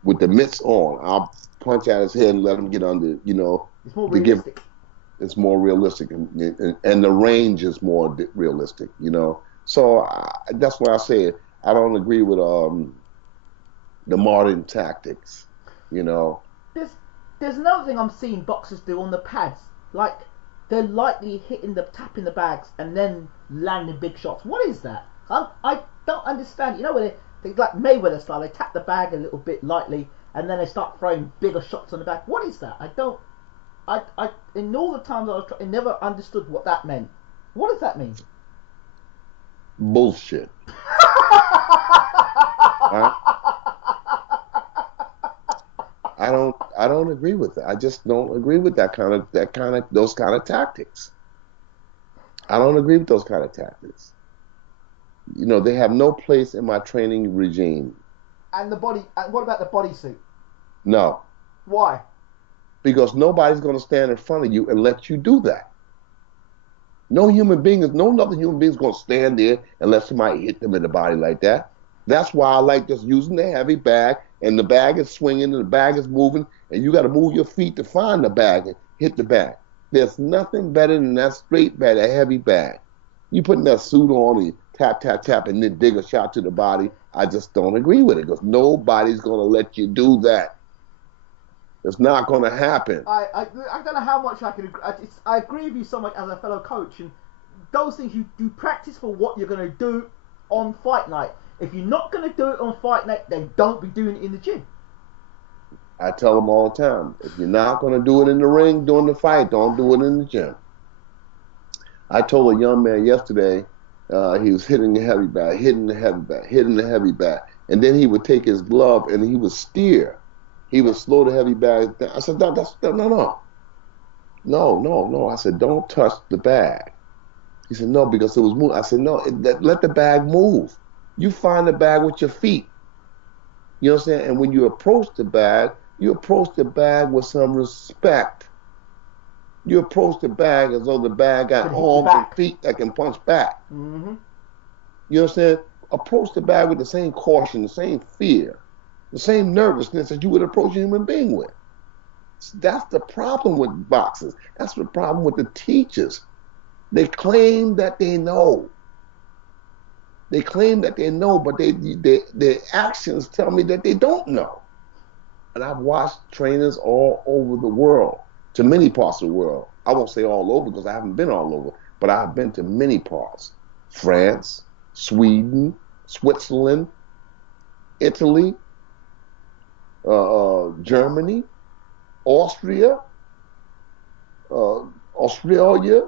With the mitts on, I'll punch at his head and let him get under, It's more realistic. It's more realistic, and the range is more realistic, So that's why I say I don't agree with the modern tactics, There's another thing I'm seeing boxers do on the pads. Like, they're lightly tapping the bags and then landing big shots. What is that? I don't understand. When they like Mayweather style, they tap the bag a little bit lightly and then they start throwing bigger shots on the back. What is that? In all the times I never understood what that meant. What does that mean? Bullshit. Right? I don't agree with that. I just don't agree with those kind of tactics. I don't agree with those kind of tactics. They have no place in my training regime. And what about the bodysuit? No. Why? Because nobody's going to stand in front of you and let you do that. No other human being is going to stand there and let somebody hit them in the body like that. That's why I like just using the heavy bag, and the bag is swinging and the bag is moving, and you got to move your feet to find the bag and hit the bag. There's nothing better than that straight bag, a heavy bag. You putting that suit on and you tap, tap, tap, and then dig a shot to the body. I just don't agree with it because nobody's going to let you do that. It's not going to happen. I don't know how much I can agree. I agree with you so much as a fellow coach, and those things you practice for what you're going to do on fight night. If you're not going to do it on fight night, then don't be doing it in the gym. I tell them all the time, if you're not going to do it in the ring during the fight, don't do it in the gym. I told a young man yesterday, he was hitting the heavy bag, and then he would take his glove and he would steer. He would slow the heavy bag down. I said, no. I said, don't touch the bag. He said, no, because it was moving. I said, no, let the bag move. You find the bag with your feet. You know what I'm saying? And when you approach the bag with some respect. You approach the bag as though the bag got arms and feet that can punch back. Mm-hmm. You know what I'm saying? Approach the bag with the same caution, the same fear, the same nervousness that you would approach a human being with. That's the problem with boxers. That's the problem with the teachers. They claim that they know. They claim that they know, but their actions tell me that they don't know. And I've watched trainers all over the world, to many parts of the world. I won't say all over because I haven't been all over, but I've been to many parts. France, Sweden, Switzerland, Italy, Germany, Austria, Australia,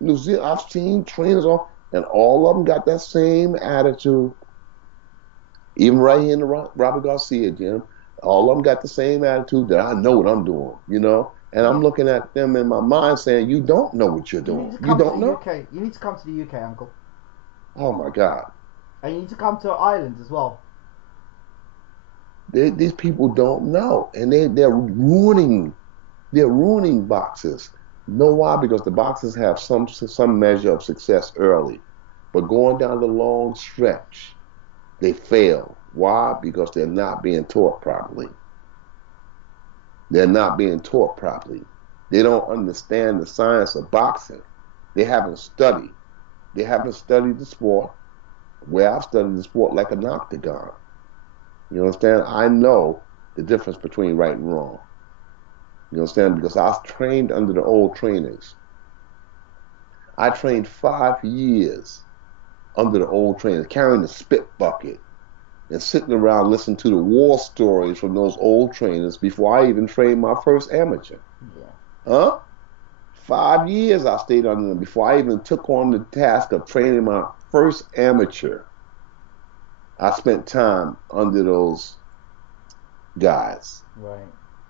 New Zealand. I've seen trainers and all of them got that same attitude. Even right here in the Robert Garcia gym, all of them got the same attitude that I know what I'm doing, you know? And I'm looking at them in my mind saying, you don't know what you're doing. You don't know? UK. You need to come to the UK, Uncle. Oh my God. And you need to come to Ireland as well. These people don't know. And they're ruining boxers. You know why? Because the boxers have some measure of success early. But going down the long stretch, they fail. Why? Because they're not being taught properly. They're not being taught properly. They don't understand the science of boxing. They haven't studied. They haven't studied the sport. Where I've studied the sport like an octagon. You understand? I know the difference between right and wrong. You understand? Because I was trained under the old trainers. I trained 5 years under the old trainers, carrying a spit bucket and sitting around listening to the war stories from those old trainers before I even trained my first amateur. Yeah. Huh? 5 years I stayed under them before I even took on the task of training my first amateur. I spent time under those guys, Right.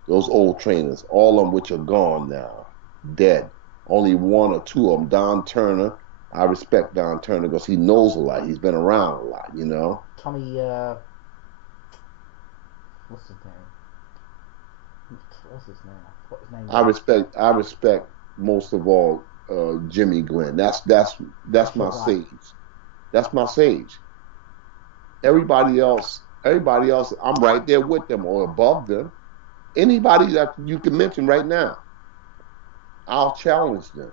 those old trainers, all of them which are gone now, dead. Only one or two of them, Don Turner. I respect Don Turner because he knows a lot. He's been around a lot, you know. Tommy, what's his name? What's his name? I forgot his name. I respect most of all Jimmy Glenn. That's my sage. That's my sage. Everybody else, I'm right there with them or above them. Anybody that you can mention right now, I'll challenge them.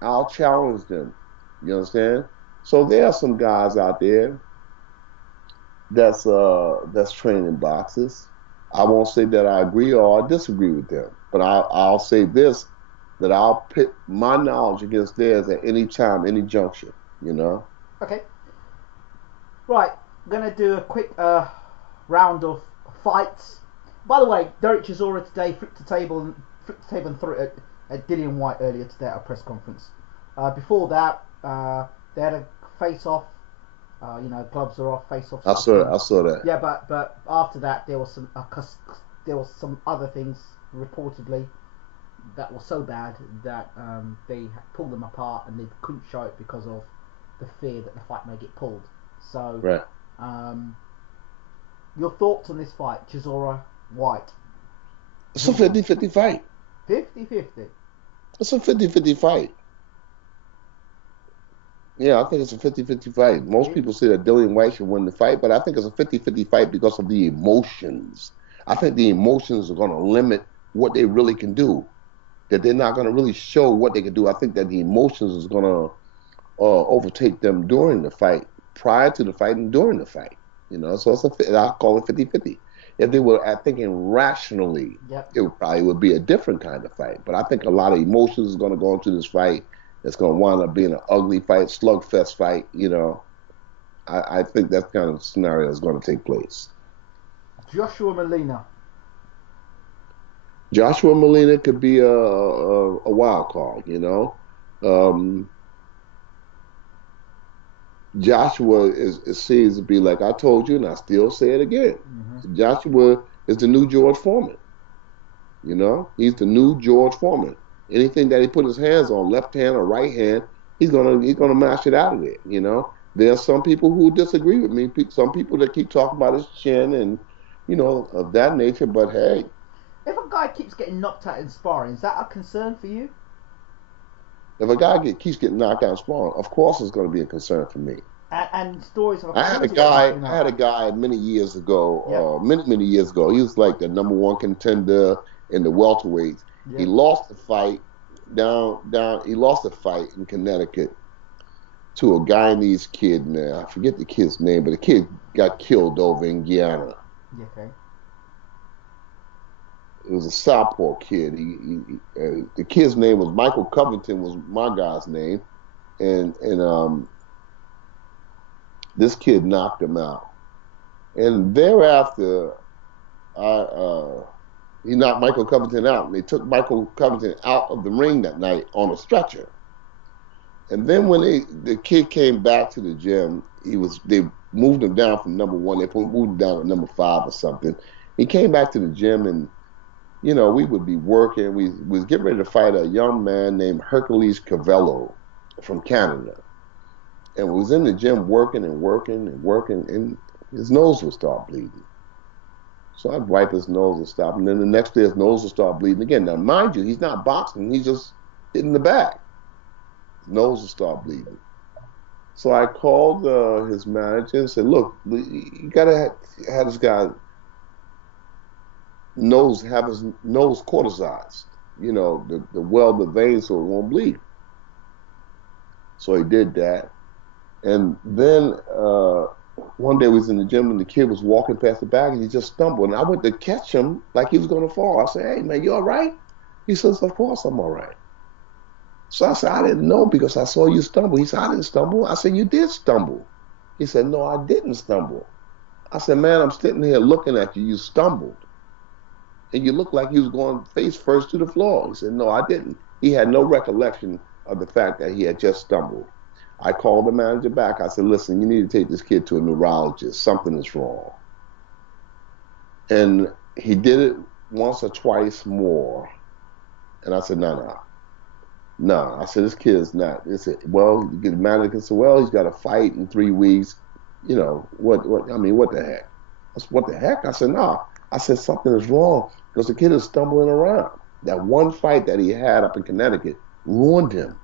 You understand? So there are some guys out there that's training boxers. I won't say that I agree or I disagree with them, but I'll say this, that I'll pit my knowledge against theirs at any time, any juncture, you know? Okay. Right, I'm going to do a quick round of fights. By the way, Derek Chisora today flipped the table and threw it at Dillian Whyte earlier today at a press conference. Before that, they had a face-off. Gloves are off, face-off. I saw that. Yeah, but after that, there was some other things reportedly that were so bad that they pulled them apart and they couldn't show it because of the fear that the fight may get pulled. So, right. Your thoughts on this fight, Chisora Whyte? It's a 50-50 fight. 50-50? It's a 50-50 fight. Yeah, I think it's a 50-50 fight. Most people say that Dillian Whyte should win the fight, but I think it's a 50-50 fight because of the emotions. I think the emotions are going to limit what they really can do. That they're not going to really show what they can do. I think that the emotions is going to overtake them during the fight, prior to the fight and during the fight. You know, so I call it 50-50. If they were thinking rationally, it probably would be a different kind of fight. But I think a lot of emotions is going to go into this fight. It's going to wind up being an ugly fight, slugfest fight. You know, I think that kind of scenario is going to take place. Joshua Molina. Joshua Molina could be a wild card. You know, Joshua seems to be like I told you, and I still say it again. Mm-hmm. Joshua is the new George Foreman. You know, he's the new George Foreman. Anything that he put his hands on, left hand or right hand, he's gonna mash it out of it. You know, there are some people who disagree with me. Some people that keep talking about his chin and of that nature. But hey, if a guy keeps getting knocked out in sparring, is that a concern for you? If a guy keeps getting knocked out in sparring, of course it's going to be a concern for me. And stories of a I had a quarterback, guy. I had a guy many years Yep. ago. Many years ago. He was like the number one contender in the welterweights. He Yep. lost the fight down. He lost a fight in Connecticut to a Guyanese kid. Now I forget the kid's name, but the kid got killed over in Guyana. Yeah, okay. It was a southpaw kid. The kid's name was Michael Covington. Was my guy's name, and this kid knocked him out. And thereafter, I he knocked Michael Covington out, and they took Michael Covington out of the ring that night on a stretcher. And then when the kid came back to the gym, they moved him down from number one. They moved him down to number five or something. He came back to the gym, and we would be working. We was getting ready to fight a young man named Hercules Cavello from Canada, and we was in the gym working and working and working, and his nose would start bleeding. So I'd wipe his nose and stop, and then the next day his nose would start bleeding again. Now, mind you, he's not boxing; he's just hitting the bag. His nose would start bleeding. So I called his manager and said, "Look, you gotta have this guy have his nose cortisized. The weld the veins so it won't bleed." So he did that, and then one day we was in the gym and the kid was walking past the bag and he just stumbled, and I went to catch him like he was gonna fall. I said, "Hey man, you all right?" He says, "Of course I'm all right." So I said, "I didn't know because I saw you stumble." He said, "I didn't stumble." I said, "You did stumble." He said, "No, I didn't stumble." I said, "Man, I'm sitting here looking at you. You stumbled. And you looked like you was going face first to the floor." He said, "No, I didn't." He had no recollection of the fact that he had just stumbled. I called the manager back. I said, "Listen, you need to take this kid to a neurologist. Something is wrong." And he did it once or twice more. And I said, no. No. I said, "This kid is not." He said, "Well," the manager said, "Well, he's got a fight in 3 weeks. I mean, what the heck?" I said, "What the heck?" I said, "No." I said, "Something is wrong because the kid is stumbling around." That one fight that he had up in Connecticut ruined him.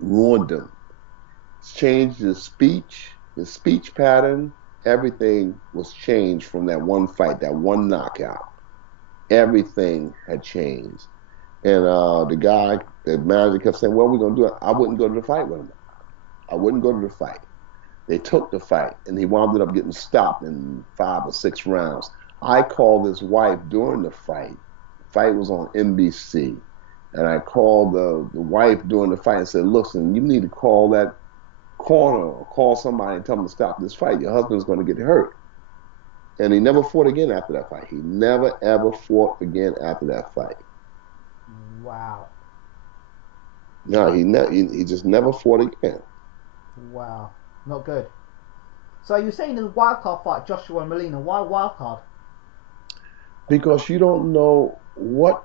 Ruined him. It's changed his speech pattern, everything was changed from that one fight, that one knockout. Everything had changed. And the manager kept saying, "Well, we're going to do it." I wouldn't go to the fight with him. I wouldn't go to the fight. They took the fight, and he wound up getting stopped in 5 or 6 rounds. I called his wife during the fight. The fight was on NBC. And I called the wife during the fight and said, "Listen, you need to call that corner or call somebody and tell them to stop this fight. Your husband's going to get hurt." And he never fought again after that fight. He never, ever fought again after that fight. Wow. No, he just never fought again. Wow. Not good. So you're saying the wildcard fight, Joshua and Molina. Why wildcard? Because you don't know what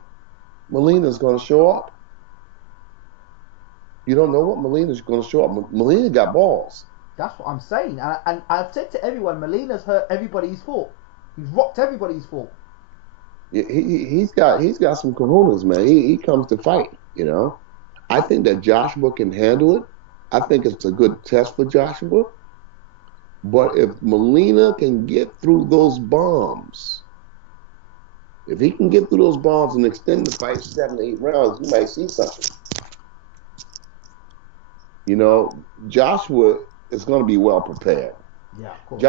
Molina's going to show up. You don't know what Molina's going to show up. Molina got balls. That's what I'm saying. And I've said to everyone, Molina's hurt everybody's fought. He's rocked everybody's fought. He's got some kahunas, man. He comes to fight. I think that Joshua can handle it. I think it's a good test for Joshua. But if Molina can get through those bombs, if he can get through those bombs and extend the fight 7 to 8 rounds, you might see something. Joshua is going to be well prepared. Yeah, of course.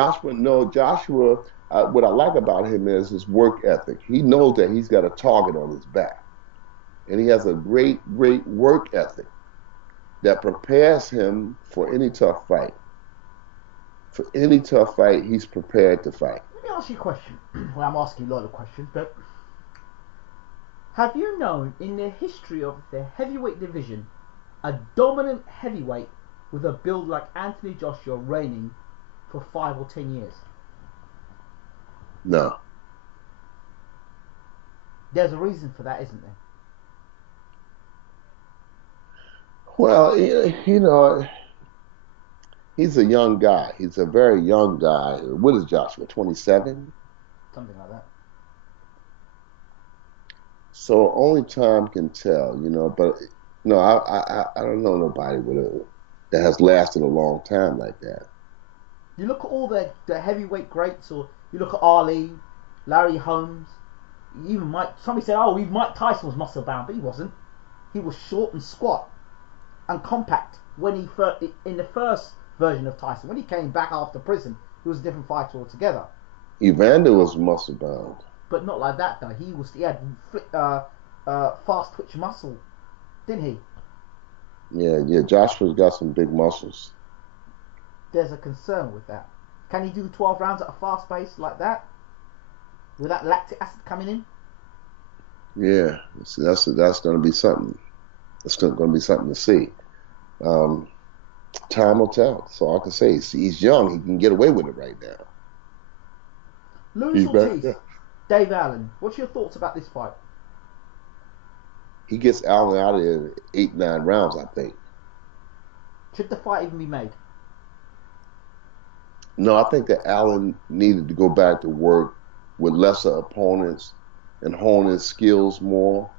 Joshua, what I like about him is his work ethic. He knows that he's got a target on his back. And he has a great, great work ethic that prepares him for any tough fight. For any tough fight, he's prepared to fight. Let me ask you a question. Well, I'm asking a lot of questions, but have you known in the history of the heavyweight division a dominant heavyweight with a build like Anthony Joshua reigning for 5 or 10 years? No. There's a reason for that, isn't there? Well, he's a young guy. He's a very young guy. What is Joshua, 27? Something like that. So only time can tell, but no, I don't know nobody with that has lasted a long time like that. You look at all the heavyweight greats, or you look at Ali, Larry Holmes, even Mike. Somebody said, "Oh, Mike Tyson was muscle bound," but he wasn't. He was short and squat and compact when in the first version of Tyson. When he came back after prison, he was a different fighter altogether. Evander was muscle bound, but not like that though. He had fast twitch muscle, didn't he? Yeah. Joshua's got some big muscles. There's a concern with that. Can he do 12 rounds at a fast pace like that with that lactic acid coming in? Yeah, that's going to be something. It's going to be something to see. Time will tell. That's all I can say. He's young. He can get away with it right now. Louis Ortiz, Dave Allen. What's your thoughts about this fight? He gets Allen out of there 8-9 rounds, I think. Should the fight even be made? No, I think that Allen needed to go back to work with lesser opponents and hone his skills more.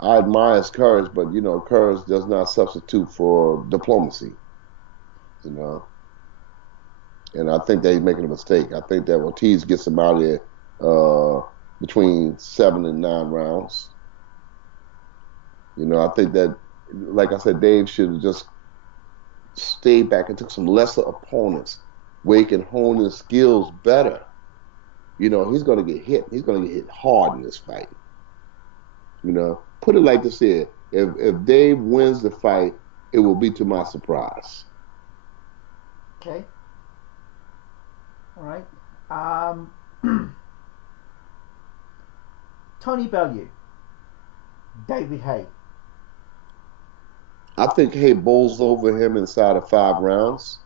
I admire his courage, but courage does not substitute for diplomacy. And I think that he's making a mistake. I think that Ortiz gets him out of there between 7 and 9 rounds. I think that, like I said, Dave should have just stayed back and took some lesser opponents where he can hone his skills better. He's going to get hit. He's going to get hit hard in this fight. Put it like this here. If Dave wins the fight, it will be to my surprise. Okay. All right. Tony Bellew, David Haye. I think Haye bowls over him inside of 5 rounds.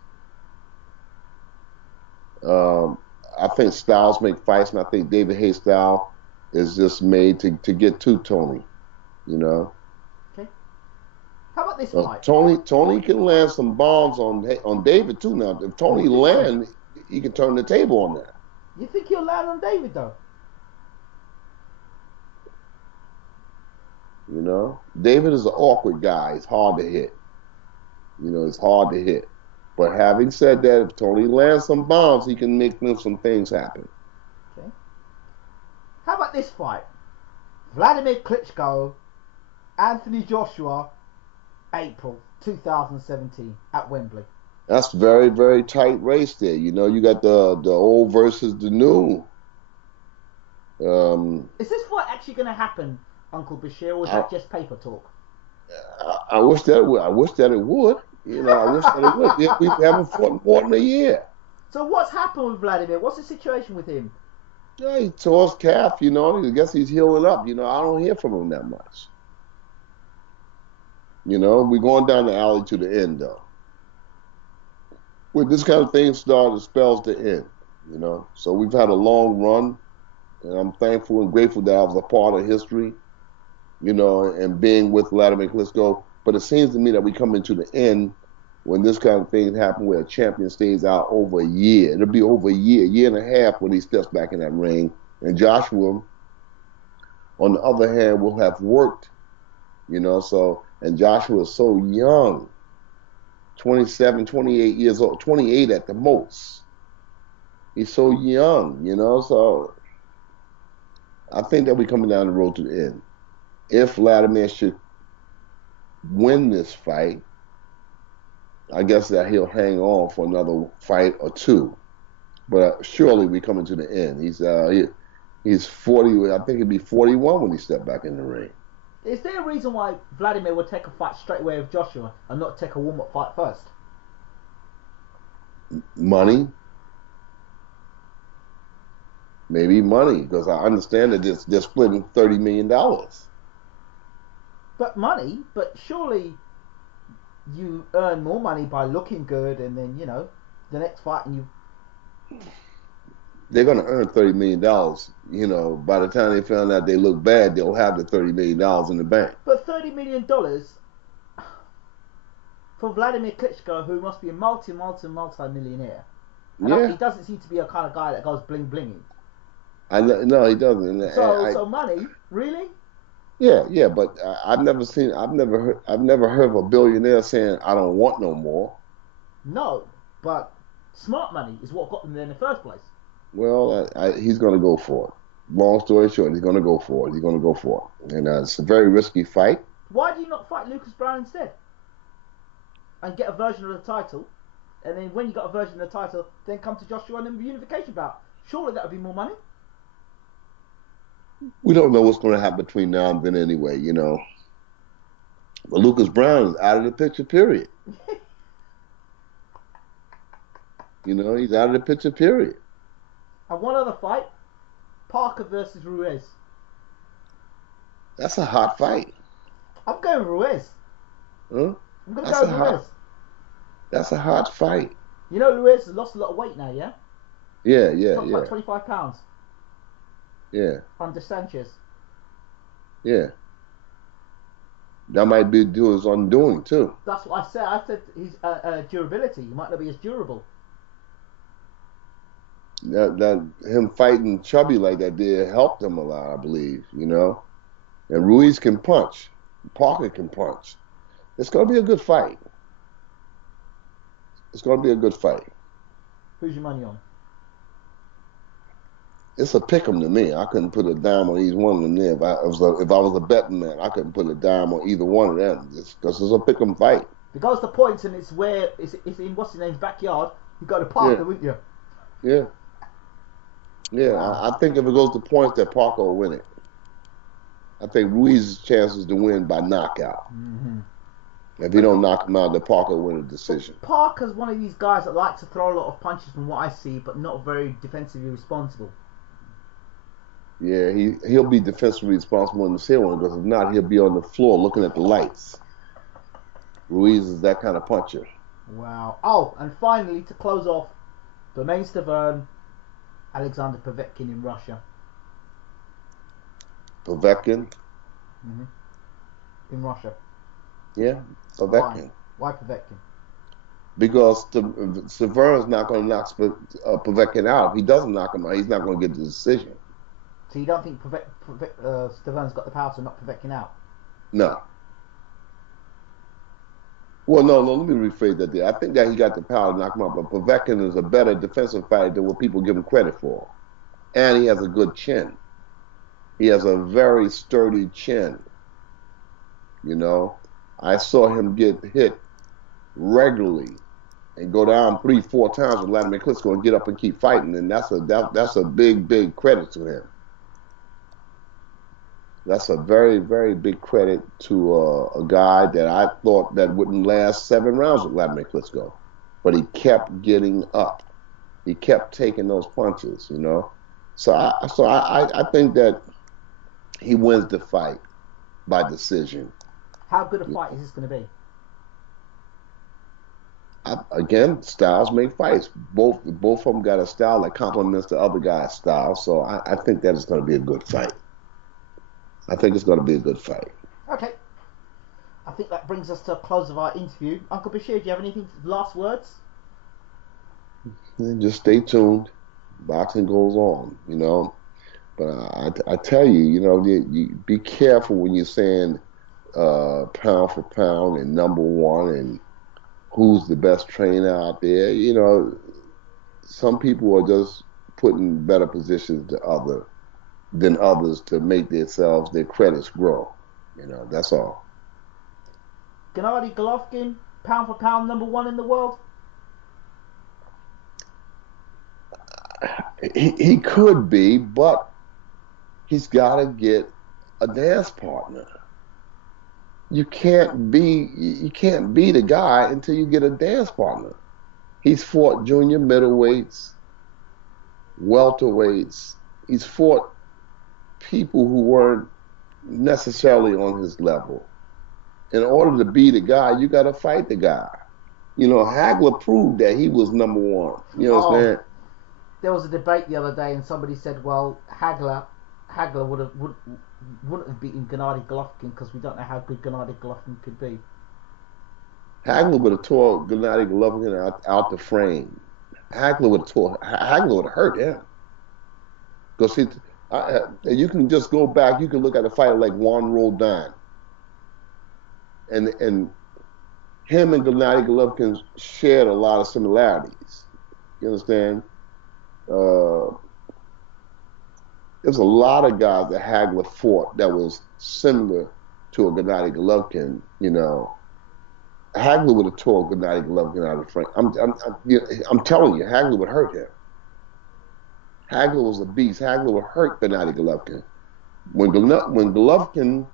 I think styles make fights, and I think David Haye's style is just made to get to Tony. Okay. How about this fight? Tony can land some bombs on David too. Now, if Tony lands, he can turn the table on that. You think he'll land on David though? David is an awkward guy. He's hard to hit. It's hard to hit. But having said that, if Tony lands some bombs, he can make some things happen. Okay. How about this fight? Vladimir Klitschko, Anthony Joshua, April 2017 at Wembley. That's very, very tight race there. You got the old versus the new. Is this fight actually going to happen, Uncle Bashir, or is that just paper talk? I wish that it would. I wish that it would. We haven't fought in more than a year. So what's happened with Vladimir? What's the situation with him? Yeah, he tore his calf. I guess he's healing up. I don't hear from him that much. We're going down the alley to the end, though. When this kind of thing starts, it spells the end. So we've had a long run, and I'm thankful and grateful that I was a part of history. And being with Vladimir Klitschko. But it seems to me that we come into the end when this kind of thing happens where a champion stays out over a year. It'll be over a year and a half when he steps back in that ring. And Joshua, on the other hand, will have worked, and Joshua is so young, 27, 28 years old, 28 at the most. He's so young, so I think that we're coming down the road to the end. If Vladimir should win this fight, I guess that he'll hang on for another fight or two. But surely we coming to the end. He's 40. I think he'd be 41 when he stepped back in the ring. Is there a reason why Vladimir would take a fight straight away with Joshua and not take a warm-up fight first? Money. Maybe money, because I understand that they're splitting $30 million. But money, but surely you earn more money by looking good, and then the next fight, and they're going to earn $30 million. By the time they found out they look bad, they'll have the $30 million in the bank. But $30 million for Vladimir Klitschko, who must be a multi-millionaire. Yeah. He doesn't seem to be a kind of guy that goes bling blinging. No, he doesn't. So money, really? Yeah, but I've never heard of a billionaire saying, "I don't want no more." No, but smart money is what got them there in the first place. Well, he's going to go for it. Long story short, he's going to go for it. He's going to go for it, and it's a very risky fight. Why do you not fight Lucas Brown instead and get a version of the title? And then when you got a version of the title, then come to Joshua and then the unification bout. Surely that would be more money. We don't know what's going to happen between now and then, anyway. But Lucas Brown is out of the picture. Period. He's out of the picture. Period. And one other fight, Parker versus Ruiz. That's a hot fight. I'm going Ruiz. Huh? I'm going to That's go a hot. Ruiz. That's a hot fight. You know Ruiz has lost a lot of weight now, yeah? Yeah, Talking yeah, about 25 pounds yeah, under Sanchez. yeah. That might be to his undoing too. That's what I said. I said his durability. He might not be as durable. That him fighting Chubby like that did helped him a lot, I believe. And Ruiz can punch. Parker can punch. It's going to be a good fight. It's going to be a good fight. Who's your money on? It's a pick 'em to me. I couldn't put a dime on either one of them. If I was a betting man, I couldn't put a dime on either one of them. Because it's a pick 'em fight. It goes to points and it's in what's his name's backyard. You go to Parker, Yeah. wouldn't you? Yeah. Yeah, I think if it goes to points, that Parker will win it. I think Ruiz's chances to win by knockout. Mm-hmm. If he don't knock him out, then Parker will win a decision. Parker's one of these guys that likes to throw a lot of punches from what I see, but not very defensively responsible. Yeah, he'll be defensively responsible in the second one, because if not, he'll be on the floor looking at the lights. Ruiz is that kind of puncher. Wow. Oh, and finally, to close off, Domain Stavern, Alexander Povetkin in Russia. Povetkin? Mm-hmm. In Russia. Yeah, Povetkin. Why Povetkin? Because Severn's not going to knock Povetkin out. If he doesn't knock him out, he's not going to get the decision. So you don't think Stavern's got the power to knock Povetkin out? No. Well, no, let me rephrase that there. I think that he got the power to knock him out, but Povetkin is a better defensive fighter than what people give him credit for. And he has a good chin. He has a very sturdy chin. I saw him get hit regularly and go down 3-4 times with Vladimir Klitschko and get up and keep fighting, and that's a big credit to him. That's a very, very big credit to a guy that I thought that wouldn't last 7 rounds with Vladimir Klitschko, but he kept getting up. He kept taking those punches. So I think that he wins the fight by decision. How good a fight is this going to be? Again, styles make fights. Both of them got a style that complements the other guy's style. So I think that it's going to be a good fight. I think it's going to be a good fight. Okay. I think that brings us to a close of our interview. Uncle Bashir, do you have anything, last words? Just stay tuned. Boxing goes on, But I tell you, you be careful when you're saying pound for pound and number one and who's the best trainer out there. Some people are just put in better positions than others to make themselves, their credits grow. That's all. Gennady Golovkin, pound for pound number one in the world? He could be, but he's got to get a dance partner. You can't be the guy until you get a dance partner. He's fought junior middleweights, welterweights. He's fought people who weren't necessarily on his level. In order to be the guy, you got to fight the guy. Hagler proved that he was number one. You understand? There was a debate the other day, and somebody said, "Well, Hagler wouldn't have beaten Gennady Golovkin because we don't know how good Gennady Golovkin could be." Hagler would have tore Gennady Golovkin out the frame. Hagler would have hurt him because You can just go back. You can look at a fighter like Juan Roldan, and him and Gennady Golovkin shared a lot of similarities. You understand? There's a lot of guys that Hagler fought that was similar to a Gennady Golovkin. You know, Hagler would have tore Gennady Golovkin out of the frame. I'm telling you, Hagler would hurt him. Hagler was a beast. Hagler would hurt Gennady Golovkin. When Golovkin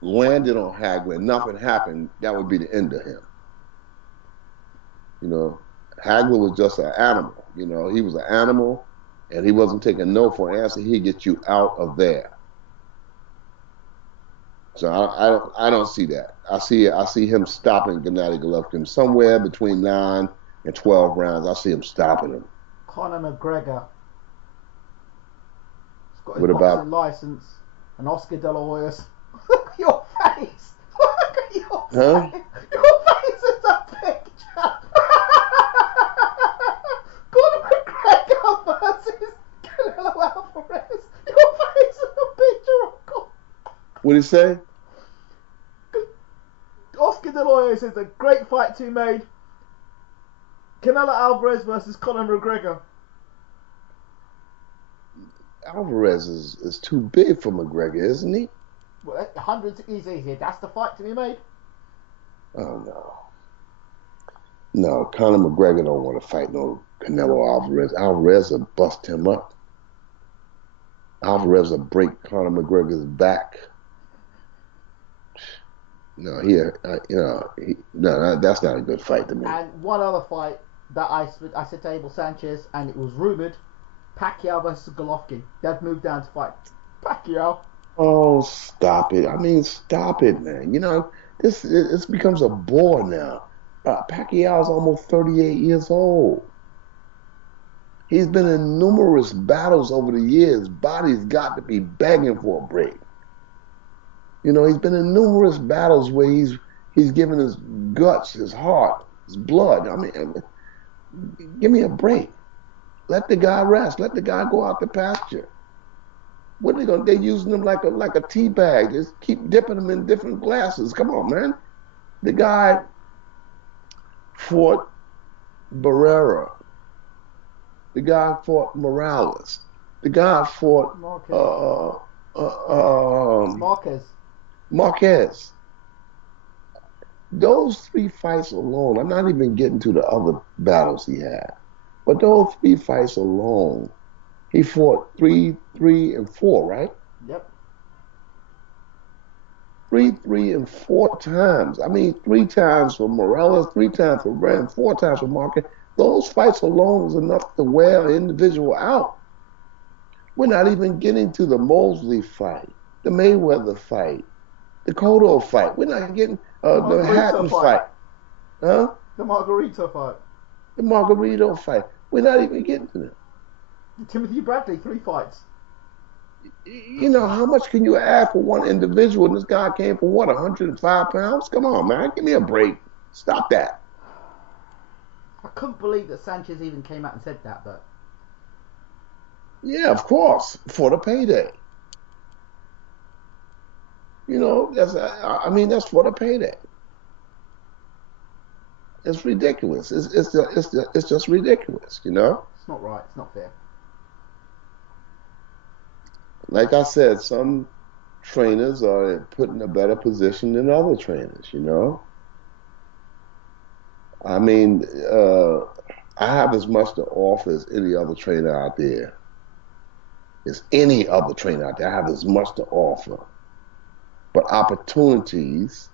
landed on Hagler and nothing happened, that would be the end of him. You know, Hagler was just an animal. You know, he was an animal, and he wasn't taking no for an answer. He'd get you out of there. So I don't see that. I see him stopping Gennady Golovkin somewhere between 9 and 12 rounds. I see him stopping him. Conor McGregor. He's got his What boxing about license. And Oscar De La Hoya's. Look at your face. Look at your face. Your face is a picture. Conor McGregor versus Canelo Alvarez. Your face is a picture of Conor. what did he say? Oscar De La Hoya says a great fight to be made. Canelo Alvarez versus Conor McGregor. Alvarez is too big for McGregor, isn't he? Well, 100 is easy. That's the fight to be made. Oh no. No, Conor McGregor don't want to fight no Canelo Alvarez. Alvarez will bust him up. Alvarez will break Conor McGregor's back. No, no, that's not a good fight to me. And one other fight that I said to Abel Sanchez, and it was rumoured, Pacquiao versus Golovkin. They've moved down to fight Pacquiao. Oh, stop it. I mean, stop it, man. You know, this becomes a bore now. Pacquiao's almost 38 years old. He's been in numerous battles over the years. Body's got to be begging for a break. You know, he's been in numerous battles where he's given his guts, his heart, his blood. I mean, give me a break. Let the guy rest. Let the guy go out to pasture. What are they gonna? They're using him like a tea bag. Just keep dipping him in different glasses. Come on, man. The guy fought Barrera. The guy fought Morales. The guy fought Marquez. Those 3 fights alone, I'm not even getting to the other battles he had, but those 3 fights alone, he fought 3, 3, and 4, right? Yep. 3, 3, and 4 times. I mean, 3 times for Morales, 3 times for Brand, 4 times for Marquez. Those fights alone is enough to wear an individual out. We're not even getting to the Mosley fight, the Mayweather fight, the Cotto fight. We're not getting the Hatton fight. Huh? The Margarito fight. The Margarito fight. We're not even getting to them. Timothy Bradley, 3 fights. You know, how much can you add for one individual? And this guy came for what, 105 pounds? Come on, man. Give me a break. Stop that. I couldn't believe that Sanchez even came out and said that, but... Yeah, of course, for the payday. You know, that's for the payday. It's ridiculous. It's just ridiculous, you know? It's not right. It's not fair. Like I said, some trainers are put in a better position than other trainers, you know? I mean, I have as much to offer as any other trainer out there. As any other trainer out there, I have as much to offer. But opportunities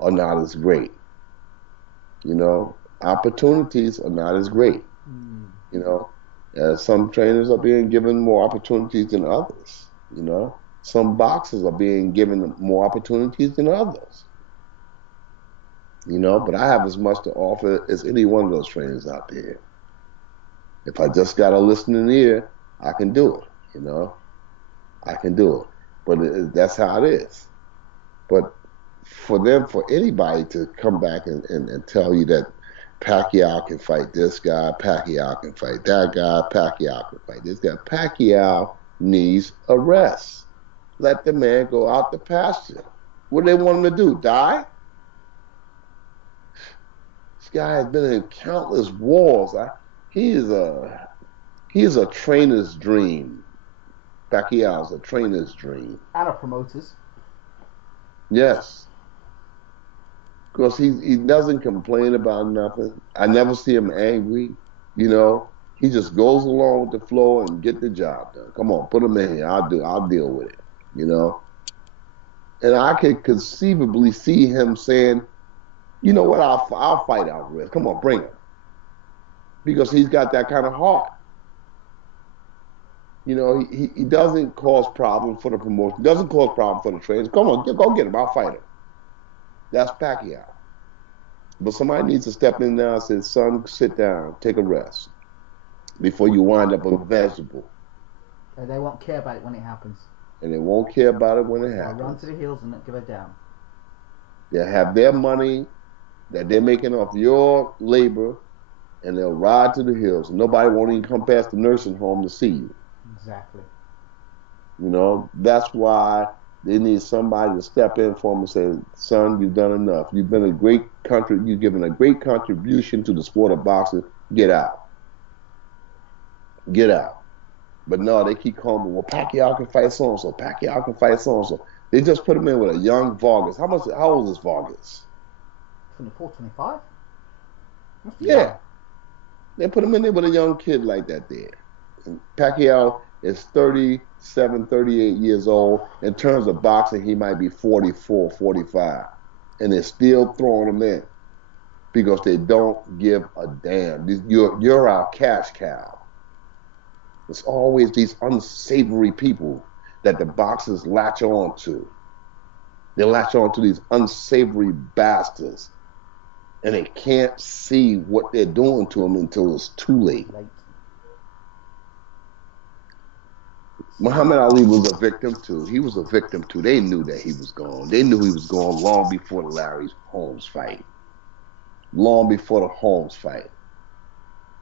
are not as great. You know, opportunities are not as great. You know, some trainers are being given more opportunities than others. You know, some boxers are being given more opportunities than others. You know, but I have as much to offer as any one of those trainers out there. If I just got a listening ear, I can do it. You know, I can do it. But that's how it is. But for anybody to come back and tell you that Pacquiao can fight this guy, Pacquiao can fight that guy, Pacquiao can fight this guy. Pacquiao needs a rest. Let the man go out to pasture. What do they want him to do? Die? This guy has been in countless wars. He is a trainer's dream. Pacquiao's a trainer's dream. And a promoter's. Yes. Because he doesn't complain about nothing. I never see him angry. You know, he just goes along with the flow and get the job done. Come on, put him in here. I'll deal with it. You know? And I could conceivably see him saying, you know what, I'll fight Alvarez. Come on, bring him. Because he's got that kind of heart. You know, he doesn't cause problems for the promotion, doesn't cause problems for the trainers. Come on, go get him. I'll fight him. That's Pacquiao. But somebody needs to step in now and say, son, sit down, take a rest before you wind up a vegetable. And they won't care about it when it happens. And they won't care about it when it They'll happens. run to the hills and not give a damn. They'll have their money that they're making off your labor, and they'll ride to the hills. Nobody won't even come past the nursing home to see you. Exactly. You know, that's why they need somebody to step in for them and say, son, you've done enough. You've been a great country. You've given a great contribution to the sport of boxing. Get out. Get out. But no, they keep calling me, well, Pacquiao can fight so-and-so. Pacquiao can fight so-and-so. They just put him in with a young Vargas. How old is Vargas? 24, 25? Yeah. They put him in there with a young kid like that there. And Pacquiao is 37, 38 years old. In terms of boxing, he might be 44, 45. And they're still throwing him in because they don't give a damn. You're our cash cow. It's always these unsavory people that the boxers latch on to. They latch on to these unsavory bastards. And they can't see what they're doing to them until it's too late. Muhammad Ali was a victim too. He was a victim too. They knew that he was gone. They knew he was gone long before the Larry Holmes fight. Long before the Holmes fight.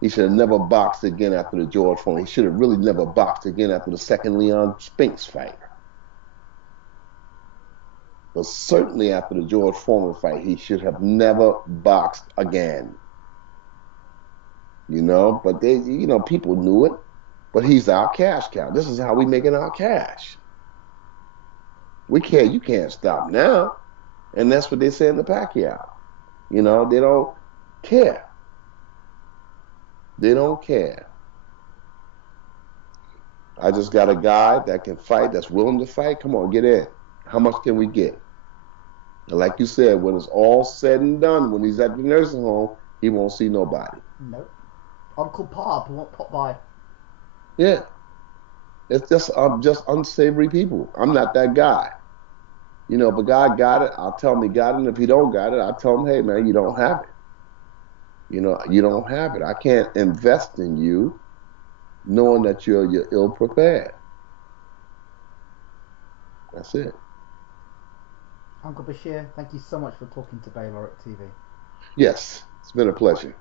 He should have never boxed again after the George Foreman. He should have really never boxed again after the second Leon Spinks fight. But certainly after the George Foreman fight, he should have never boxed again. You know, but people knew it. But he's our cash cow. This is how we making our cash. You can't stop now. And that's what they say in the Pacquiao. You know, they don't care. They don't care. I just got a guy that can fight, that's willing to fight. Come on, get in. How much can we get? And like you said, when it's all said and done, when he's at the nursing home, he won't see nobody. Nope. Uncle Pop won't pop by. Yeah. It's just unsavory people. I'm not that guy. You know, if a guy got it, I'll tell him he got it. And if he don't got it, I'll tell him, hey, man, you don't have it. You know, you don't have it. I can't invest in you knowing that you're ill prepared. That's it. Uncle Bashir, thank you so much for talking to Baylor at TV. Yes, it's been a pleasure.